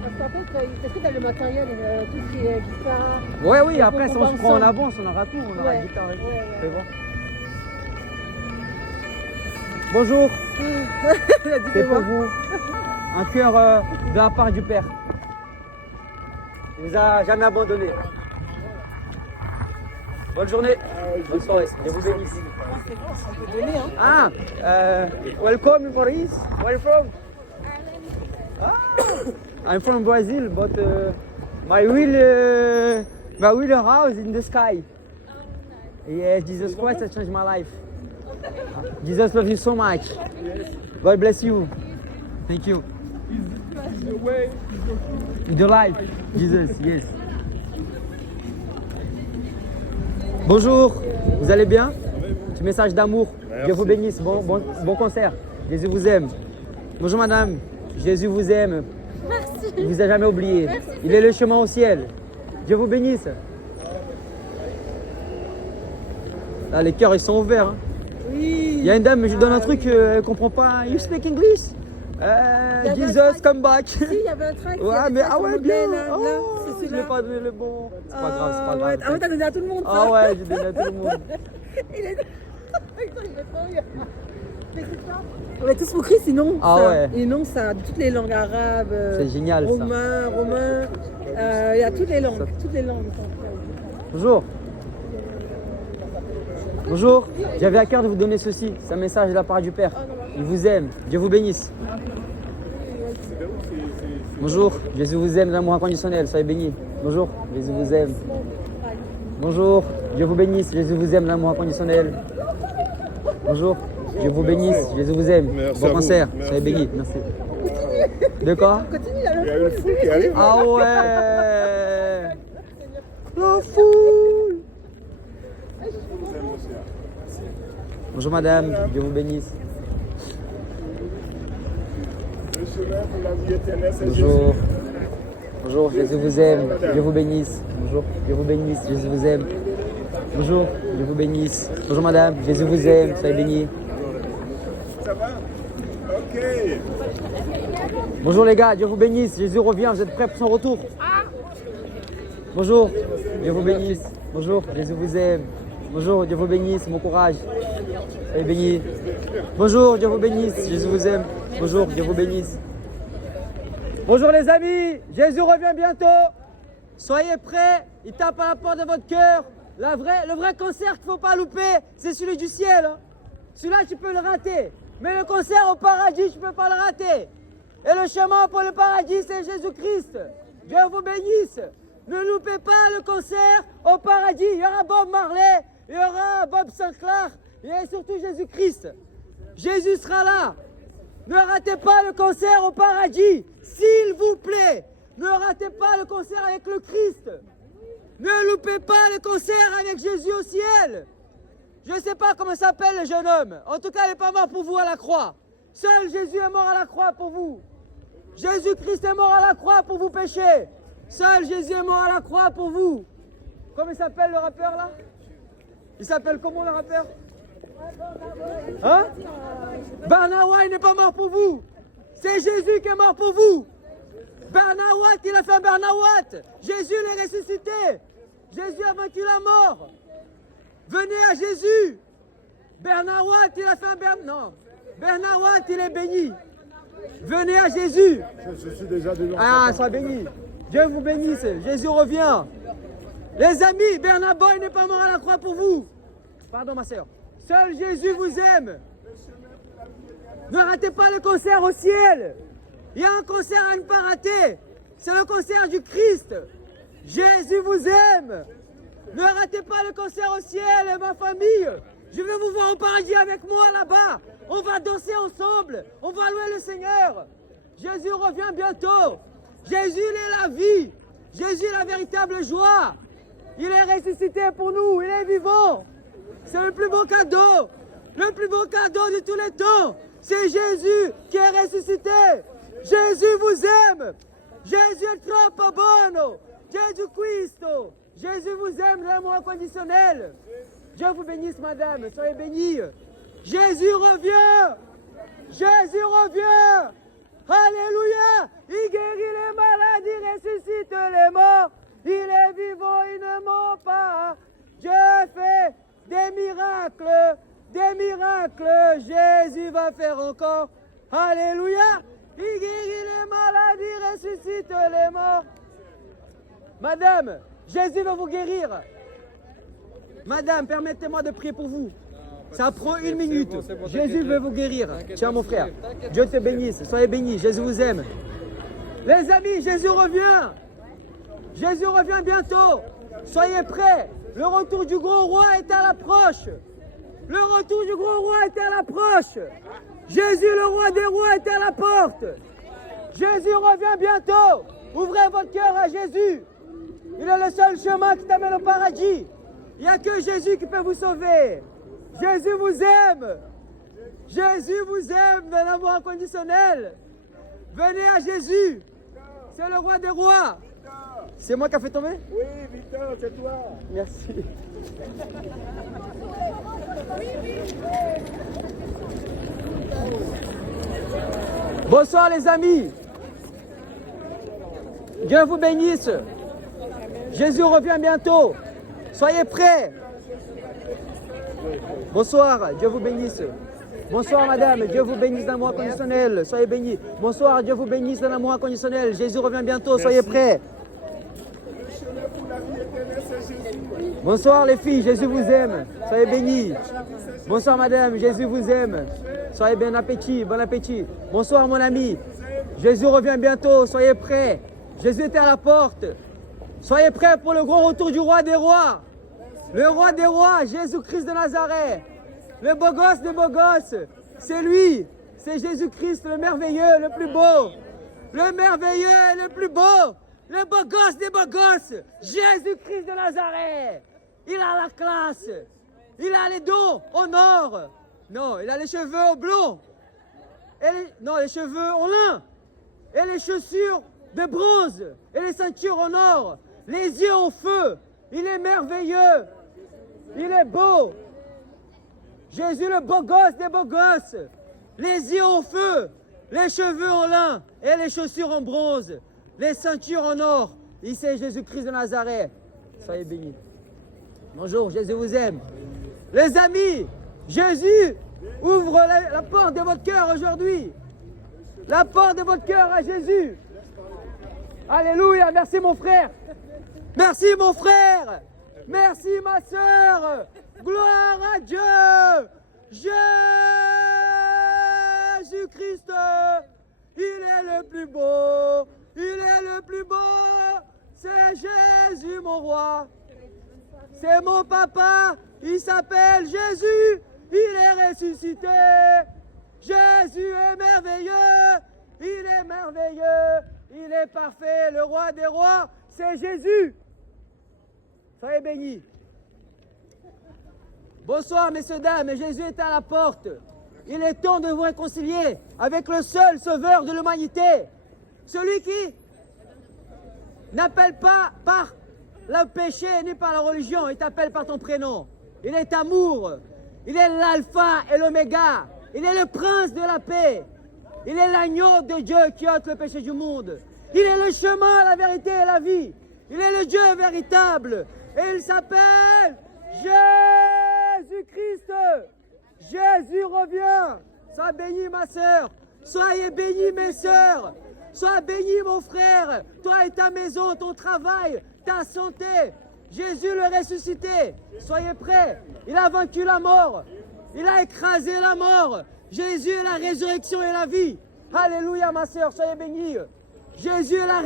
Parce qu'en fait, est-ce que tu as le matériel, tout ce qui est guitare? Ouais, oui, après, on ça, va on se prend en ensemble. avance, on aura tout. On aura la guitare et tout. Ouais. Fais voir. Bonjour. Il a dit C'est que pour moi. vous. Un cœur de la part du Père. Il vous a jamais abandonné. Bonne journée. Bonne soirée. Et vous bénisse. Ah, welcome Maurice. Where are you from? Ah, I'm from Brazil, but my real house in the sky. Yes, Jesus Christ has changed my life. Jesus loves you so much. God bless you. Thank you. The life, Jesus, yes. Bonjour, vous allez bien? Petit message d'amour. Dieu vous bénisse. Bon concert. Jésus vous aime. Bonjour madame. Jésus vous aime. Merci. Il vous a jamais oublié. Il est le chemin au ciel. Dieu vous bénisse. Là, les cœurs ils sont ouverts. Hein. Oui. Il y a une dame, je lui donne un truc, elle comprend pas. You speak English? Jesus, come back. Si, il y avait un track. Ouais, mais ah ouais, bien. Là, Oh, c'est je n'ai celui-là. pas donné le bon. C'est pas grave, c'est pas grave. Ah ouais, t'as donné à tout le monde. Ah ouais, j'ai donné à tout le monde. Il est trop bien. Mais c'est ça. On est tous pour Christ, sinon. Ah ça. ouais. Et non, ça, de toutes les langues arabes. C'est génial, ça. Romain. Il y a toutes les langues. Toutes les langues. Bonjour. Bonjour. J'avais à cœur de vous donner ceci. C'est un message de la part du Père. Il vous aime. Dieu vous bénisse. Bonjour. Jésus vous aime d'amour inconditionnel. Soyez bénis. Bonjour. Jésus vous aime. Bonjour. Dieu vous bénisse. Jésus vous aime d'amour inconditionnel. Bonjour. Dieu vous bénisse. Jésus vous aime. Merci Bon à vous. concert. Merci. Soyez bénis. Merci. De quoi? Continue, là. Il y a une foule qui arrive. Ah ouais. La foule. Bonjour madame, Dieu vous bénisse. Le chemin pour la vie éternelle, c'est Bonjour. Jésus. Bonjour, Jésus vous aime. Dieu vous bénisse. Bonjour, Dieu vous bénisse. Jésus vous aime. Bonjour, Dieu vous bénisse. Bonjour madame, Jésus vous aime. Soyez bénis. Ça va? Ok. Bonjour les gars, Dieu vous bénisse. Jésus revient, vous êtes prêts pour son retour? Bonjour, Dieu vous bénisse. Bonjour, Jésus vous aime. Bonjour, Dieu vous bénisse. Bon courage. Soyez bénis. Bonjour, Dieu vous bénisse. Jésus vous aime. Bonjour, Dieu vous bénisse. Bonjour les amis, Jésus revient bientôt. Soyez prêts, il tape à la porte de votre cœur. Le vrai concert qu'il ne faut pas louper, c'est celui du ciel. Hein. Celui-là, tu peux le rater. Mais le concert au paradis, tu ne peux pas le rater. Et le chemin pour le paradis, c'est Jésus-Christ. Dieu vous bénisse. Ne loupez pas le concert au paradis. Il y aura Bob Marley, il y aura Bob Sinclair, et surtout Jésus-Christ. Jésus sera là. Ne ratez pas le concert au paradis, s'il vous plaît. Ne ratez pas le concert avec le Christ. Ne loupez pas le concert avec Jésus au ciel. Je ne sais pas comment s'appelle le jeune homme. En tout cas, il n'est pas mort pour vous à la croix. Seul Jésus est mort à la croix pour vous. Jésus-Christ est mort à la croix pour vous pécher. Seul Jésus est mort à la croix pour vous. Comment il s'appelle le rappeur là? Il s'appelle comment le rappeur? Hein? Barnawa, il n'est pas mort pour vous. C'est Jésus qui est mort pour vous. Barnawat, il a fait un Barnawat. Jésus l'est ressuscité. Jésus a vaincu la mort. Venez à Jésus. Barnawat, il a fait un Barnawat. Barnawat, il est béni. Venez à Jésus. Je suis déjà dedans. Ah, sois béni. Dieu vous bénisse. Jésus revient. Les amis, Bernard Boy n'est pas mort à la croix pour vous. Pardon, ma soeur. Seul Jésus vous aime. Ne ratez pas le concert au ciel. Il y a un concert à ne pas rater. C'est le concert du Christ. Jésus vous aime. Ne ratez pas le concert au ciel, ma famille. Je vais vous voir au paradis avec moi là-bas. On va danser ensemble. On va louer le Seigneur. Jésus revient bientôt. Jésus, il est la vie. Jésus est la véritable joie. Il est ressuscité pour nous. Il est vivant. C'est le plus beau cadeau. Le plus beau cadeau de tous les temps. C'est Jésus qui est ressuscité. Jésus vous aime. Jésus est trop bon. Jésus Christ. Jésus vous aime l'amour inconditionnel. Dieu vous bénisse, madame. Soyez bénis. Jésus revient. Jésus revient. Alléluia. Il guérit les malades, il ressuscite les morts. Il est vivant, il ne ment pas. Dieu fait des miracles Des miracles, Jésus va faire encore. Alléluia. Il guérit les maladies, ressuscite les morts. Madame, Jésus va vous guérir. Madame, permettez-moi de prier pour vous. Ça prend 1 minute. Jésus veut vous guérir. Tiens mon frère, Dieu te bénisse. Soyez bénis, Jésus vous aime. Les amis, Jésus revient. Jésus revient bientôt. Soyez prêts. Le retour du gros roi est à l'approche. Le retour du gros roi est à l'approche. Jésus, le roi des rois, est à la porte. Jésus revient bientôt. Ouvrez votre cœur à Jésus. Il est le seul chemin qui t'amène au paradis. Il n'y a que Jésus qui peut vous sauver. Jésus vous aime. Jésus vous aime d'un amour inconditionnel. Venez à Jésus. C'est le roi des rois. C'est moi qui a fait tomber? Oui, Victor, c'est toi. Merci. Bonsoir les amis. Dieu vous bénisse. Jésus revient bientôt. Soyez prêts. Bonsoir, Dieu vous bénisse. Bonsoir madame, Dieu vous bénisse d'un amour inconditionnel. Soyez bénis. Bonsoir, Dieu vous bénisse d'un amour inconditionnel. Jésus revient bientôt, soyez prêts. Bonsoir les filles, Jésus vous aime. Soyez bénis. Bonsoir madame, Jésus vous aime. Soyez bon appétit, bon appétit. Bonsoir mon ami. Jésus revient bientôt, soyez prêts. Jésus est à la porte. Soyez prêts pour le grand retour du roi des rois. Le roi des rois, Jésus-Christ de Nazareth. Le beau gosse des beaux gosses. C'est lui. C'est Jésus-Christ, le merveilleux, le plus beau. Le merveilleux, le plus beau. Le beau gosse des beaux gosses. Jésus-Christ de Nazareth. Il a la classe. Il a les dents en or. Non, il a les cheveux au blond. Non, les cheveux en lin. Et les chaussures de bronze. Et les ceintures en or. Les yeux en feu. Il est merveilleux. Il est beau. Jésus, le beau gosse des beaux gosses. Les yeux en feu. Les cheveux en lin. Et les chaussures en bronze. Les ceintures en or. Il c'est Jésus-Christ de Nazareth. Soyez bénis. Bonjour, Jésus vous aime. Les amis, Jésus ouvre la porte de votre cœur aujourd'hui. La porte de votre cœur à Jésus. Alléluia, merci mon frère. Merci mon frère. Merci ma soeur. Gloire à Dieu. Jésus-Christ, il est le plus beau. Il est le plus beau. C'est Jésus mon roi. C'est mon papa. Il s'appelle Jésus. Il est ressuscité. Jésus est merveilleux. Il est merveilleux. Il est parfait. Le roi des rois, c'est Jésus. Soyez bénis. Bonsoir, messieurs, dames. Jésus est à la porte. Il est temps de vous réconcilier avec le seul sauveur de l'humanité. Celui qui n'appelle pas par le péché ni par la religion. Il t'appelle par ton prénom. Il est amour. Il est l'alpha et l'oméga. Il est le prince de la paix. Il est l'agneau de Dieu qui ôte le péché du monde. Il est le chemin, la vérité et la vie. Il est le Dieu véritable. Et il s'appelle Jésus-Christ. Jésus revient. Sois béni ma sœur. Soyez bénis mes sœurs. Sois béni mon frère. Toi et ta maison, ton travail, ta santé. Jésus le ressuscité. Soyez prêts. Il a vaincu la mort. Il a écrasé la mort. Jésus est la résurrection et la vie. Alléluia ma sœur, soyez bénis. Jésus est la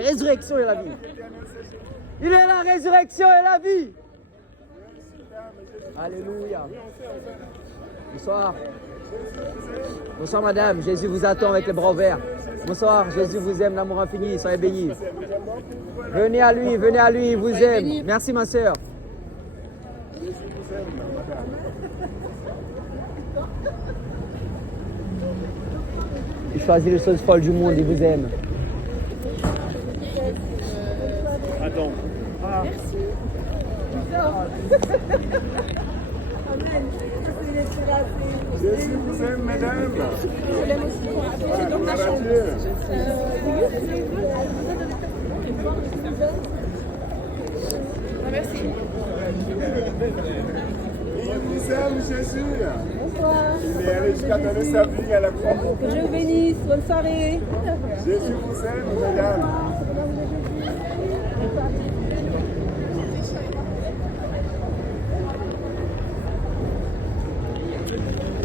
résurrection et la vie. Il est la résurrection et la vie. Alléluia. Bonsoir. Bonsoir madame, Jésus vous attend avec les bras ouverts. Bonsoir, Jésus vous aime, l'amour infini, soyez bénis. Venez à lui, il vous aime. Merci ma sœur. Il choisit les choses folles du monde, il vous aime. Attends. Merci. Amen. Jésus vous aime, mesdames. Je l'aime aussi. C'est dans ma chambre. Merci. vous aime, Jésus. Bonsoir. Il est allé jusqu'à donner sa vie à la croix. Que Dieu vous bénisse. Bonne soirée. Jésus vous aime, mesdames.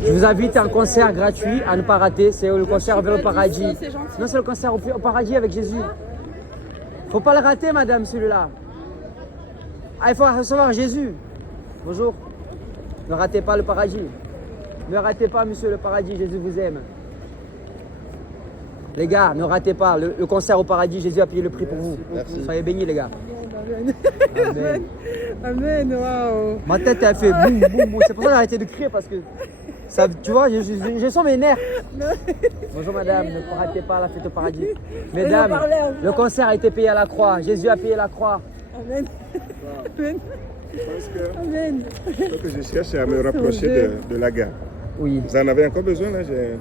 Je vous invite à un concert gratuit à ne pas rater. C'est le concert vers le paradis. C'est gentil. Non, c'est le concert au paradis avec Jésus. Faut pas le rater, madame, celui-là. Ah, il faut recevoir Jésus. Bonjour. Ne ratez pas le paradis. Ne ratez pas, monsieur, le paradis. Jésus vous aime. Les gars, ne ratez pas le concert au paradis. Jésus a payé le prix pour vous. Soyez bénis, les gars. Amen. Amen. Waouh. Ma tête elle fait boum, boum, boum. C'est pour ça que j'ai arrêté de crier parce que, ça, tu vois, je sens mes nerfs. Bonjour madame, ne ratez pas la fête au paradis. Mesdames, le concert a été payé à la croix. Jésus a payé la croix. Amen. Amen. Je pense que Amen. ce que je cherche à me rapprocher de la gare. Oui. Vous en avez encore besoin là?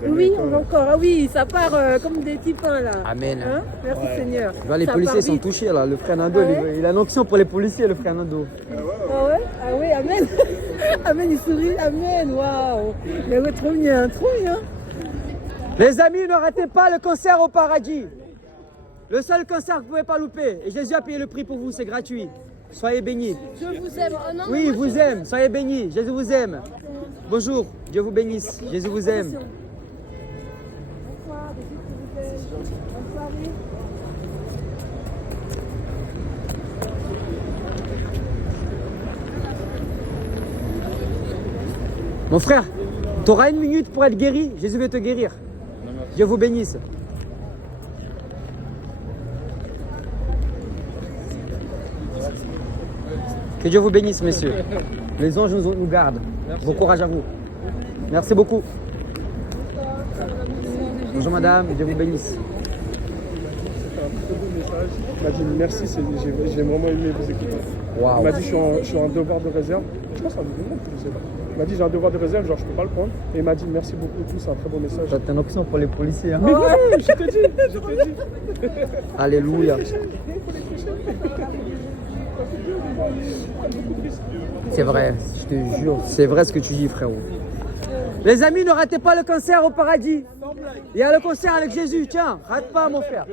Oui, encore. Ah oui, ça part comme des petits pains là. Amen. Hein? Merci Seigneur. Tu vois, les Ça policiers part sont vite. touchés là. Le frère Nando, il a une onction pour les policiers, le frère Nando. Ah ouais? Ah oui, Amen. Amen, il sourit. Amen. Waouh. Mais ouais, trop bien, trop bien. Les amis, ne ratez pas le concert au paradis. Le seul concert que vous ne pouvez pas louper. Et Jésus a payé le prix pour vous, c'est gratuit. Soyez bénis. Je vous aime. Oh non, Oui, il vous aime. Soyez bénis. Jésus vous aime. Bonjour. Dieu vous bénisse. Jésus vous aime. Bonsoir, bonne soirée. Mon frère, tu auras 1 minute pour être guéri. Jésus veut te guérir. Dieu vous bénisse. Que Dieu vous bénisse, messieurs. Les anges nous gardent. Bon courage à vous. Merci beaucoup. Bonjour madame, Dieu vous bénisse. C'était un très beau message. Il m'a dit merci, j'ai vraiment aimé vous écouter. Waouh. Il m'a dit je suis en devoir de réserve. Je pense que c'est un double monde, je sais pas. Il m'a dit j'ai un devoir de réserve, genre je peux pas le prendre. Et il m'a dit merci beaucoup, tout, c'est un très beau message. T'as une option pour les policiers. Hein? Mais non, je te dis. Alléluia. C'est vrai, je te jure. C'est vrai ce que tu dis, frérot. Les amis, ne ratez pas le concert au paradis. Il y a le concert avec Jésus. Tiens, rate pas, mon frère.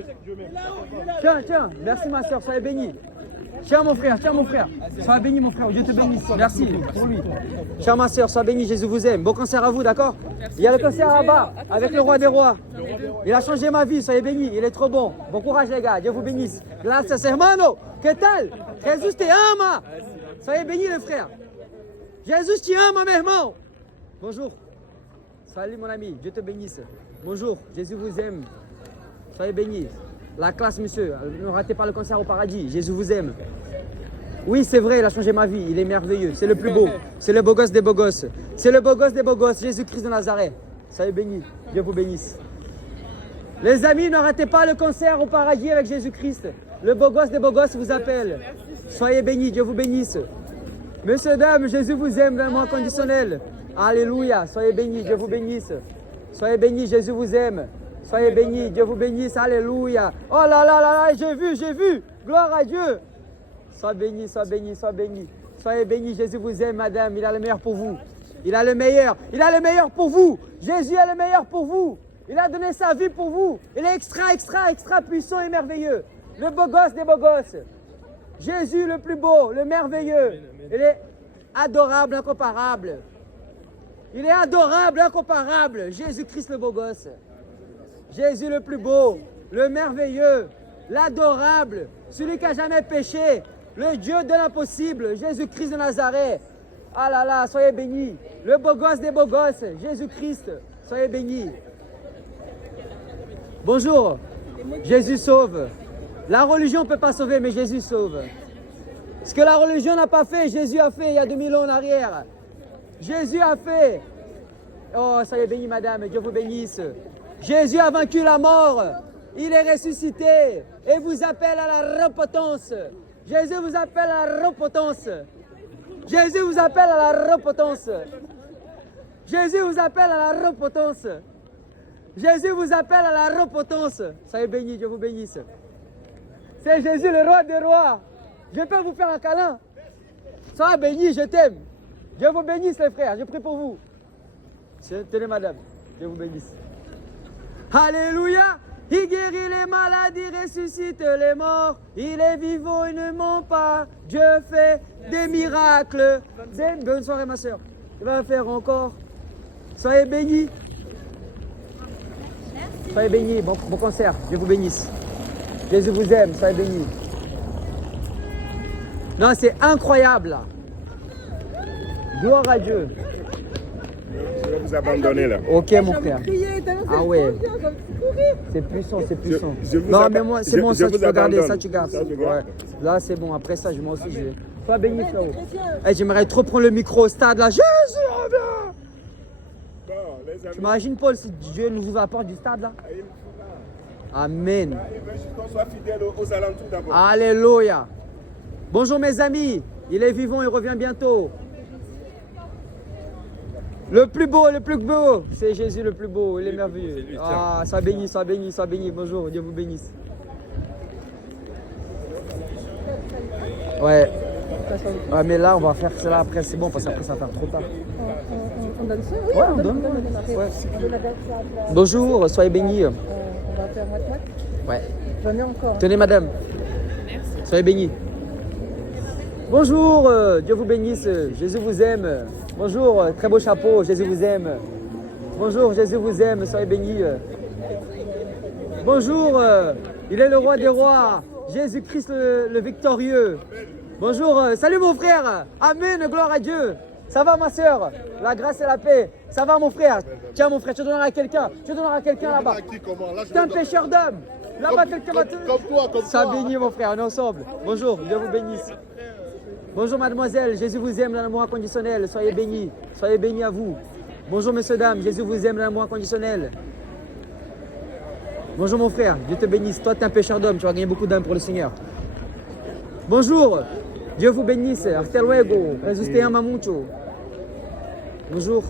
Tiens. Merci, ma soeur. Soyez bénis. Tiens, mon frère. Sois béni, mon frère. Dieu te bénisse. Merci pour lui. Tiens, ma soeur, sois béni. Jésus vous aime. Bon concert à vous, d'accord? Il y a le concert là-bas avec le roi des rois. Il a changé ma vie. Soyez bénis. Il est trop bon. Bon courage, les gars. Dieu vous bénisse. Gracias, hermano. ¿Qué tal? Jésus te ama. Soyez bénis, les frères. Jésus te ama, mes irmãos. Bonjour. Salut, mon ami. Dieu te bénisse. Bonjour. Jésus vous aime. Soyez bénis. La classe, monsieur. Ne ratez pas le concert au paradis. Jésus vous aime. Oui, c'est vrai, il a changé ma vie. Il est merveilleux. C'est le plus beau. C'est le beau gosse des beaux gosses. C'est le beau gosse des beaux gosses. Jésus-Christ de Nazareth. Soyez bénis. Dieu vous bénisse. Les amis, ne ratez pas le concert au paradis avec Jésus-Christ. Le beau gosse des beaux gosses vous appelle. Soyez bénis. Dieu vous bénisse. Messieurs, dames, Jésus vous aime d'un mot inconditionnel. Alléluia. Soyez bénis. Dieu vous bénisse. Soyez bénis. Jésus vous aime. Soyez bénis, Dieu vous bénisse, alléluia. Oh là là là là, j'ai vu. Gloire à Dieu. Sois béni. Soyez bénis, Jésus vous aime, madame. Il a le meilleur pour vous. Il a le meilleur pour vous. Jésus a le meilleur pour vous. Il a donné sa vie pour vous. Il est extra puissant et merveilleux. Le beau gosse des beaux gosses. Jésus le plus beau, le merveilleux. Il est adorable, incomparable. Il est adorable, incomparable. Jésus-Christ le beau gosse. Jésus le plus beau, le merveilleux, l'adorable, celui qui n'a jamais péché, le Dieu de l'impossible, Jésus-Christ de Nazareth. Ah là là, soyez bénis. Le beau gosse des beaux gosses, Jésus-Christ, soyez bénis. Bonjour, Jésus sauve. La religion ne peut pas sauver, mais Jésus sauve. Ce que la religion n'a pas fait, Jésus a fait il y a 2000 ans en arrière. Jésus a fait. Oh, soyez bénis, madame, Dieu vous bénisse. Jésus a vaincu la mort, il est ressuscité et vous appelle à la repentance. Jésus vous appelle à la repentance. Jésus vous appelle à la repentance. Jésus vous appelle à la repentance. Jésus vous appelle à la repentance. Soyez bénis, Dieu vous bénisse. C'est Jésus le roi des rois. Je peux vous faire un câlin. Sois béni, je t'aime. Dieu vous bénisse les frères, je prie pour vous. Tenez madame, Dieu vous bénisse. Alléluia. Il guérit les maladies, ressuscite les morts. Il est vivant, il ne ment pas. Dieu fait des miracles. Bonne soirée ma soeur. Il va faire encore. Soyez bénis. Soyez bénis, bon concert. Dieu vous bénisse. Jésus vous aime, soyez bénis. Non, c'est incroyable là. Gloire à Dieu. Je vais vous abandonner là. Ok mon frère. Crier, tellement Ah ouais. c'est trop bien, comme tu courais. C'est puissant, c'est puissant. je vous Non abandonne. mais moi, c'est bon, Je ça tu vous peux garder, abandonne. ça tu gardes. Ça, je garde. Ouais. Là c'est bon, après ça, moi aussi je vais. Sois béni frérot. Chrétien. Eh, j'aimerais trop prendre le micro au stade là. Jésus revient. Bon, les amis, T'imagines Paul si Dieu nous ouvre la porte du stade là. il faut là. Amen. Il veut juste qu'on soit fidèle aux alentours d'abord. Alléluia. Bonjour mes amis. Il est vivant, il revient bientôt. Le plus beau, c'est Jésus le plus beau, il est merveilleux. Ah, ça bénit, ça bénit, ça bénit. Bonjour, Dieu vous bénisse. Ouais. Ouais, mais là, on va faire cela après, c'est bon, parce qu'après, ça va faire trop tard. On donne ça? Oui, Ouais, on on donne. donne. Après, Ouais. on donne la date, là. Bonjour, soyez bénis. On va faire moite-moite. Ouais. J'en ai encore. Tenez, madame. Merci. Soyez bénis. Bonjour, Dieu vous bénisse, Jésus vous aime. Bonjour, très beau chapeau, Jésus vous aime. Bonjour, Jésus vous aime, soyez bénis. Bonjour, il est le roi des rois, Jésus-Christ le victorieux. Bonjour, salut mon frère, amen, gloire à Dieu. Ça va ma soeur, la grâce et la paix. Ça va mon frère, tiens mon frère, tu donneras à quelqu'un, là-bas. T'es un pécheur d'homme. Là-bas, quelqu'un va te... Comme toi, comme Ça toi. bénit mon frère, on est ensemble. Bonjour, Dieu vous bénisse. Bonjour mademoiselle, Jésus vous aime dans l'amour inconditionnel, soyez bénis à vous. Bonjour messieurs, dames, Jésus vous aime dans l'amour inconditionnel. Bonjour mon frère, Dieu te bénisse, toi tu es un pécheur d'homme, tu vas gagner beaucoup d'âmes pour le Seigneur. Bonjour, Dieu vous bénisse, hasta luego, Jesus te ama mucho. Bonjour.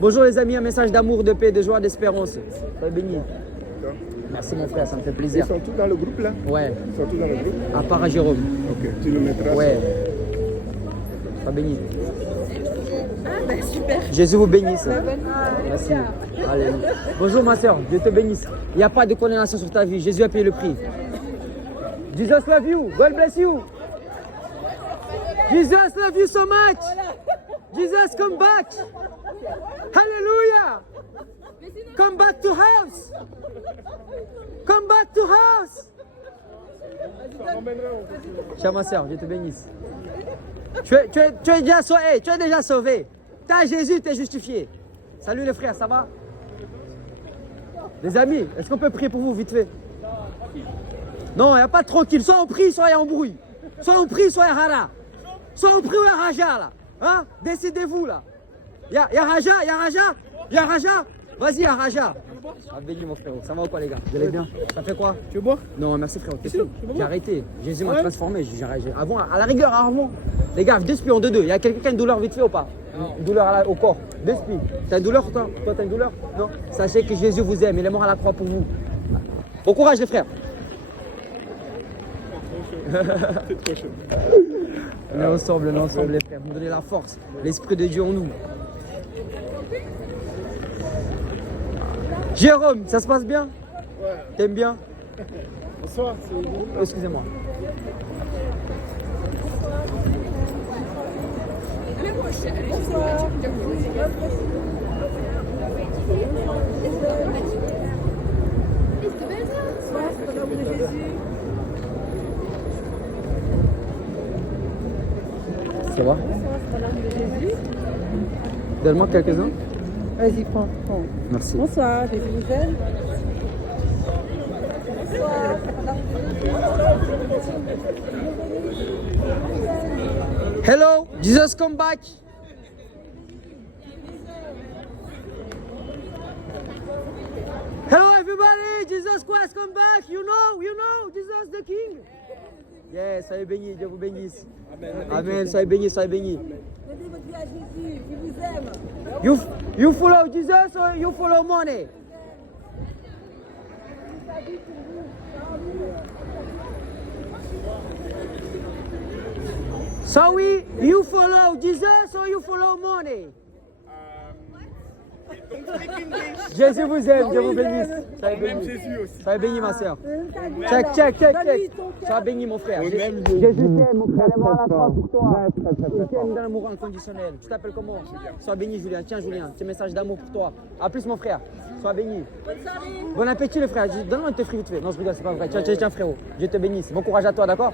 Bonjour les amis, un message d'amour, de paix, de joie, d'espérance. Soyez bénis. Merci mon frère, ça me fait Ils plaisir. sont tous dans le groupe là? Ouais, Ils sont tous dans le groupe? à part à Jérôme. Ok, tu le mettras. Ouais. Sois béni. Bah, super. Jésus vous bénisse. Bonne nuit. Merci. Alléluia. Bonjour ma soeur, Dieu te bénisse. Il n'y a pas de condamnation sur ta vie. Jésus a payé le prix. Jesus love you. God bless you. Jesus love you so much. Jesus come back. Hallelujah. Come back to house. Come back to house. Chère ma soeur, Dieu te bénisse. Tu es déjà sauvé. Tu es déjà sauvé. Tu as Jésus, tu es justifié. Salut les frères, ça va? Les amis, est-ce qu'on peut prier pour vous vite fait? Non, il n'y a pas de tranquille. Soit on prie, soit il y a un bruit. Soit on prie, soit il y a Hara. Soit on prie ou il y a Raja là. Hein? Décidez-vous là. Il y a Raja, il y a Raja. Il y a Raja. Vas-y, il y a Raja. Ah, béni mon frérot. Ça va ou quoi les gars? Vous allez bien? Ça fait quoi? Tu veux boire? Non, merci frérot. J'ai arrêté. Jésus m'a transformé. Avant, à la rigueur, avant. Les gars, 2 spies en 2-2. Il y a quelqu'un qui a une douleur vite fait ou pas? Une douleur au corps. 2 spies. T'as une douleur toi? Toi, t'as une douleur? Non. Sachez que Jésus vous aime. Il est mort à la croix pour vous. Bon courage les frères. C'est trop chaud. On est ensemble les frères. Vous donnez la force. L'Esprit de Dieu en nous. Jérôme, ça se passe bien? Ouais. T'aimes bien? Bonsoir, c'est vous. Excusez-moi. Ça va? Donne-moi quelques-uns. Vas-y, prends. Merci. Bonsoir, Jésus vous aime. Hello, Jesus come back. Hello everybody, Jesus Christ come back. You know, Jesus the King. Yes, soyez bénis, Dieu vous bénisse. Amen, soyez bénis, soyez bénis. Donnez votre vie à Jésus, il vous aime. You follow Jesus or you follow money? So you follow Jesus or you follow money? Jésus vous aime, Dieu vous bénisse. Soyez bénis. Soyez bénis, ma soeur. Check. Sois béni, mon frère. Jésus t'aime, mon frère. Il est mort à la croix pour toi. Il t'aime dans l'amour inconditionnel. Tu t'appelles comment? Sois béni, Julien. Tiens, Julien, c'est un message d'amour pour toi. A plus, mon frère. Sois béni. Bon appétit, le frère. Donne-moi un te frites vite fait. Non, je rigole, c'est pas vrai. Tiens, frérot. Dieu te bénisse. Bon courage à toi, d'accord?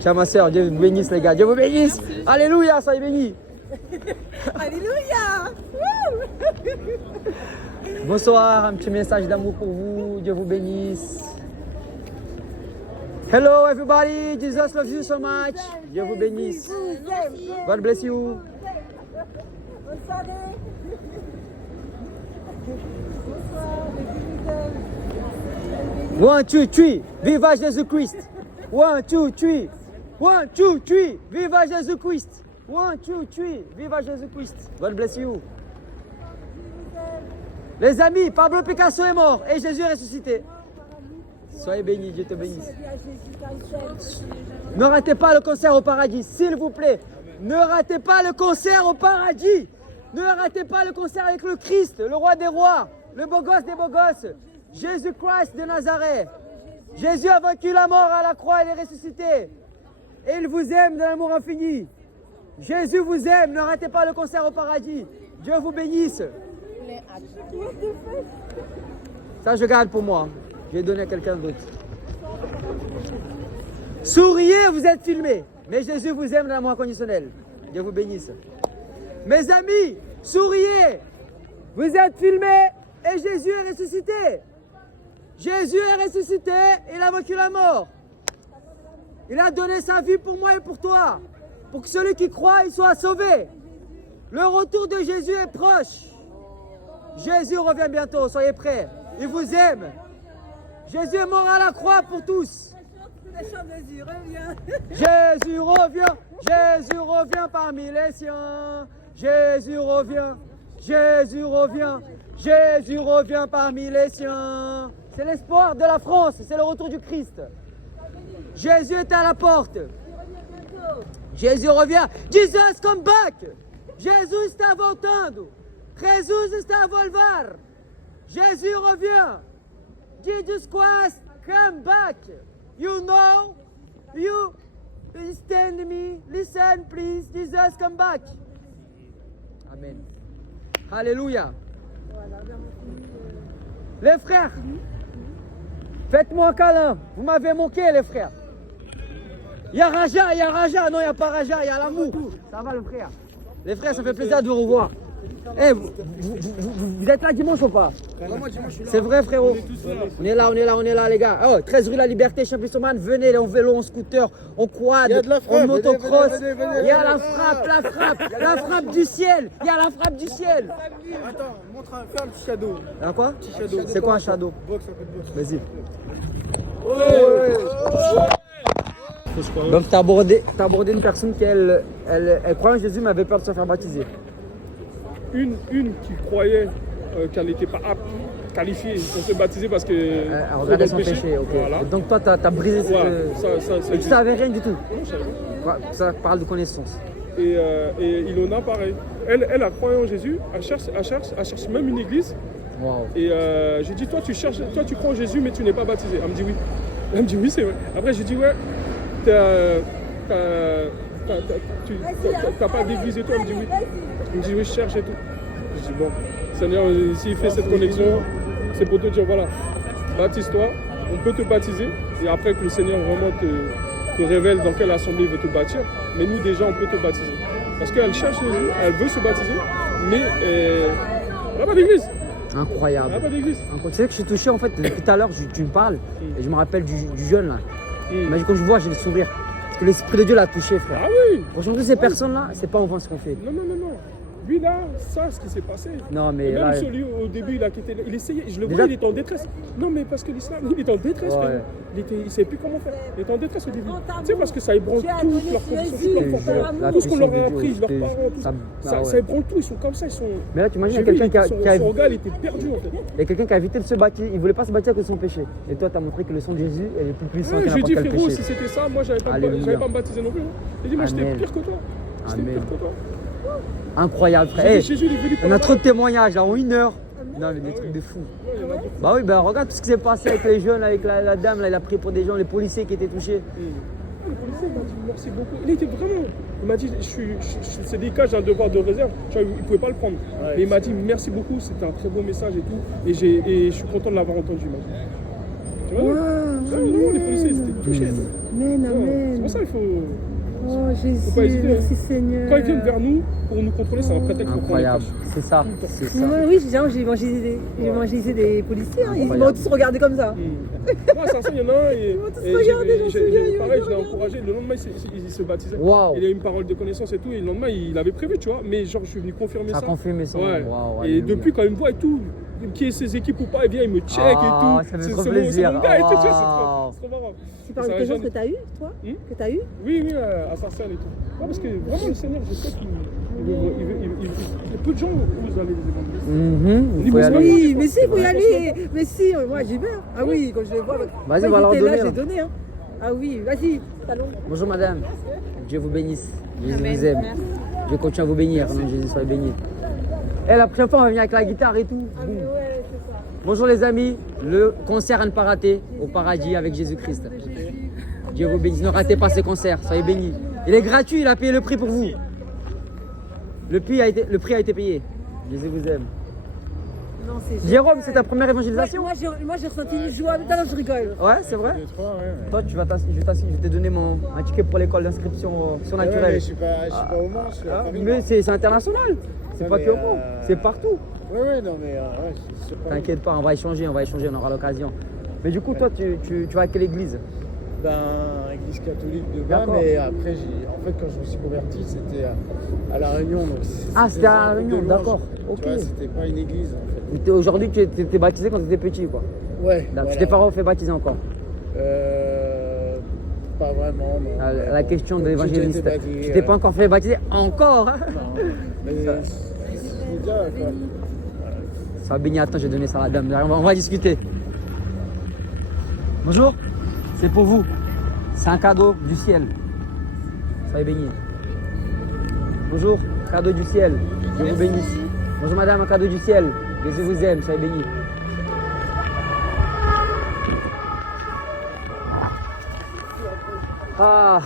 Tiens, ma soeur. Dieu vous bénisse, les gars. Dieu vous bénisse. Alléluia, soyez bénis. Alléluia. Bonsoir, un petit message d'amour pour vous. Dieu vous bénisse. Hello everybody, Jesus loves you so much. Dieu vous bénisse. God bless you. Bonne soirée. Bonsoir. 1, 2, 3. Viva Jésus-Christ. 1, 2, 3. 1, 2, 3. Viva Jésus-Christ. 1, 2, 3. Viva Jésus-Christ. God bless you. Les amis, Pablo Picasso est mort et Jésus est ressuscité. Soyez bénis, Dieu te bénisse. Ne ratez pas le concert au paradis, s'il vous plaît. Ne ratez pas le concert au paradis. Ne ratez pas le concert avec le Christ, le roi des rois, le beau gosse des beaux gosses. Jésus-Christ de Nazareth. Jésus a vaincu la mort à la croix et est ressuscité. Et il vous aime de l'amour infini. Jésus vous aime, ne ratez pas le concert au paradis. Dieu vous bénisse. Ça, je garde pour moi. Je vais donner à quelqu'un d'autre. Souriez, vous êtes filmés. Mais Jésus vous aime de l'amour inconditionnel. Dieu vous bénisse. Mes amis, souriez. Vous êtes filmés et Jésus est ressuscité. Jésus est ressuscité, il a vaincu la mort. Il a donné sa vie pour moi et pour toi. Pour que celui qui croit, il soit sauvé. Le retour de Jésus est proche. Jésus revient bientôt, soyez prêts. Il vous aime. Jésus est mort à la croix pour tous. Jésus revient. Jésus revient. Jésus revient parmi les siens. Jésus revient. Jésus revient. Jésus revient parmi les siens. C'est l'espoir de la France, c'est le retour du Christ. Jésus est à la porte. Jésus revient. Jesus come back. Jesus está voltando. Jesus está volvar. Jésus revient. Jesus Christ come back. You know, you stand me. Listen, please. Jesus come back. Amen. Alléluia. Les frères, faites-moi un câlin. Vous m'avez manqué, les frères. Il y a Raja, il y a Raja. Non, il n'y a pas Raja, il y a l'amour. Ça va, le frère? Les frères, ça fait plaisir de vous revoir. Eh, vous êtes là dimanche ou pas? C'est vrai, frérot. On est là, les gars. Oh, 13 rue La Liberté, Champion-Man. Venez en vélo, en scooter, en quad, en motocross. Il y a la frappe du ciel. Il y a la frappe du ciel. Attends, fais un petit shadow. Un quoi? C'est quoi un shadow? Vas-y. Donc, t'as abordé une personne qui, elle croit en Jésus, mais avait peur de se faire baptiser. Une qui croyait qu'elle n'était pas apte, qualifiée pour se baptiser parce que. Elle regardait son péché, ok. Voilà. Donc toi, tu as brisé cette. Voilà, et tu savais rien du tout. Non, je savais pas. Ça parle de connaissance. Et Ilona, pareil. Elle a croyé en Jésus, elle cherche même une église. Wow. Et j'ai dit, toi tu crois en Jésus, mais tu n'es pas baptisé. Elle me dit oui. Elle me dit oui, c'est vrai. Après, j'ai dit, ouais, t'as pas d'église et tout. Elle me dit oui. Elle me dit oui, je cherche et tout. Je dis bon, Seigneur, s'il fait cette connexion, c'est pour te dire voilà, baptise-toi, on peut te baptiser. Et après que le Seigneur vraiment te révèle dans quelle assemblée il veut te bâtir. Mais nous déjà, on peut te baptiser. Parce qu'elle cherche Jésus, elle veut se baptiser, mais elle n'a pas d'église. Incroyable. Elle n'a pas d'église. Tu sais que je suis touché en fait, depuis tout à l'heure, tu me parles, et je me rappelle du jeune là. Mais quand je vois, j'ai le sourire. Parce que l'Esprit de Dieu l'a touché, frère. Ah oui. Franchement, toutes ces personnes-là, c'est pas enfin ce qu'on fait. Non. Lui là, ça, ce qui s'est passé. Non, mais Et même là, sur lui, au début, il a quitté. Il essayait, je le Déjà- vois, il était en détresse. Non, mais parce que l'islam, il était en détresse. Ouais. frérot. Il ne savait plus comment faire. Il était en détresse au début. Grand Tu sais, parce que ça ébranle Tu as toute donné leur Jésus, condition, toute leur c'est fortune. l'amour. Tout ce qu'on leur a puissance de appris, Dieu, leurs parents, tout ça- ça, ah ça ouais. ébranle tout. Ils sont comme ça, ils sont. Mais là, tu imagines, J'ai il y a vu, quelqu'un qui a, son regard, il était perdu en fait. il y a quelqu'un qui a évité de se bâtir. Il voulait pas se bâtir que son péché. Et toi, tu as montré que le sang de Jésus est plus puissant Ouais, que je lui n'importe dis, quel frérot, péché. si c'était ça, moi, j'avais pas Alléluia. me baptiser non plus. J'ai dit, moi, j'étais Amen. pire que toi. J'étais Amen. pire que toi. Incroyable, frère. J'ai Hey, dit, Jésus, il est venu pour on a moi. trop de témoignages là, en 1 heure. Non, mais des trucs de fou. Ouais, il y en a beaucoup. Bah oui, bah regarde tout ce qui s'est passé avec les jeunes, avec la dame, là, il a pris pour des gens, les policiers qui étaient touchés. Le policier m'a dit merci beaucoup. Il était vraiment. Il m'a dit c'est des cas, j'ai un devoir de réserve. Tu vois, il ne pouvait pas le prendre. Mais il m'a dit merci beaucoup, c'était un très beau message et tout. Et je suis content de l'avoir entendu. Il m'a dit. Tu vois non, les policiers ils étaient touchés. Amen, Ouais, amen. c'est pour ça qu'il faut. Oh Jésus, pas hésiter, merci hein. Seigneur. Quand ils viennent vers nous pour nous contrôler, c'est un prétexte pour prendre les Incroyable, poches. c'est ça, c'est ça. Moi, oui, j'ai évangélisé des policiers. Hein. Ils Incroyable. m'ont tous regardé comme ça. Moi, ça, il y en a un. Et tous regardé, j'en suis bien, pareil, ils je l'ai m'ont encouragé. Le lendemain, il se baptisait. Waouh. Il a eu une parole de connaissance et tout. Et le lendemain, il avait prévu, tu vois. Mais genre, je suis venu confirmer Ça ça. a confirmé son Ouais. Waouh, Et alléluia. depuis, quand il me voit et tout, qui est ses équipes ou pas, il vient, il me check Ah, et tout. ça fait C'est trop mon plaisir. gars et tout, tu vois, Waouh. c'est trop marrant. Tu parles C'est de un quelque chose jeune- que tu as eu, toi Que tu as eu Oui, à Sarcelles et tout. Ouais, parce que vraiment, le Seigneur, je sais qu'il il y a peu de gens où osent aller les évangélistes. Il faut y aller. Oui, mais si, il faut y aller. Mais si, moi j'y vais. Ah oui, quand je les vois. Vas-y, moi, on va leur j'étais là, donner, j'ai hein. donné. Hein. Ah oui, vas-y, talon. Bonjour madame, Dieu vous bénisse, Jésus vous aime. Je continue à vous bénir, nom de Jésus, soyez bénis. Et la prochaine fois, on va venir avec la guitare et tout. Boum. Ouais, c'est ça. Bonjour les amis, le concert à ne pas rater au paradis avec Jésus-Christ. Dieu vous bénisse, ne ratez pas ce concert, soyez bénis. Il est gratuit, il a payé le prix pour vous. Le prix a été payé. Jésus vous aime. Non, c'est Jérôme, c'est ta première évangélisation? Moi, j'ai ressenti une joie. Non, je rigole. Ouais, c'est vrai. Toi, tu vas je vais te donner un ticket pour l'école d'inscription surnaturelle. Je suis pas au Mans, je suis à Paris. Mais c'est international. C'est Ouais, pas mais, que au Mans, c'est partout. Ouais, non, mais ouais, c'est pas. T'inquiète pas, on va échanger, on aura l'occasion. Mais du coup, toi, tu vas à quelle église? Ben, église catholique de bas, D'accord. mais après, en fait, quand je me suis converti, c'était à La Réunion. Donc Ah, c'était à La un groupe Réunion, de louange. d'accord. Ok. Tu vois, c'était pas une église, en fait. Aujourd'hui, tu étais baptisé quand tu étais petit, quoi. Ouais. Tu t'es pas fait baptiser encore. Pas vraiment, non. La question de l'évangéliste. J'ai été baptisé, Tu t'es pas encore fait baptiser? Encore hein? Non, mais c'est déjà, quoi. Sois béni, attends, je vais donner ça à la dame. On va discuter. Bonjour, c'est pour vous. C'est un cadeau du ciel. Soyez bénis. Bonjour, cadeau du ciel. Dieu vous bénisse. Bonjour madame, un cadeau du ciel. Jésus vous aime, soyez bénis. Ah.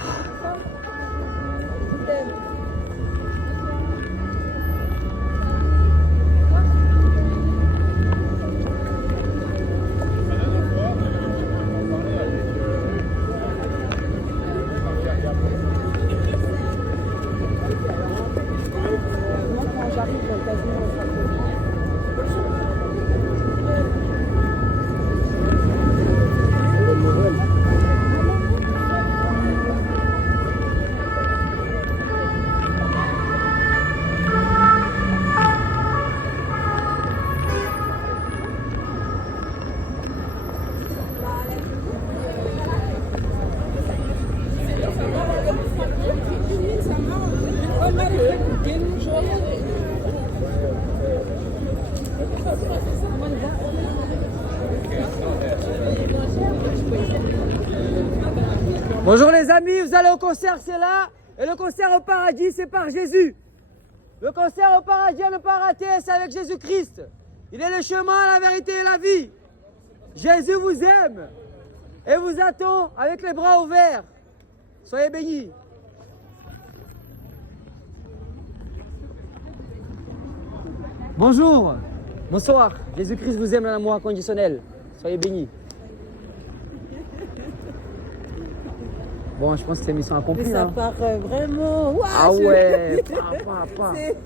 Bonjour les amis, vous allez au concert, c'est là. Et le concert au paradis, c'est par Jésus. Le concert au paradis à ne pas rater, c'est avec Jésus-Christ. Il est le chemin, la vérité et la vie. Jésus vous aime et vous attend avec les bras ouverts. Soyez bénis. Bonjour, bonsoir. Jésus-Christ vous aime dans l'amour inconditionnel. Soyez bénis. Bon, je pense que c'est mission Mais accomplie. ça Hein. part vraiment. Ouah, Ah je- ouais, pa. C'est-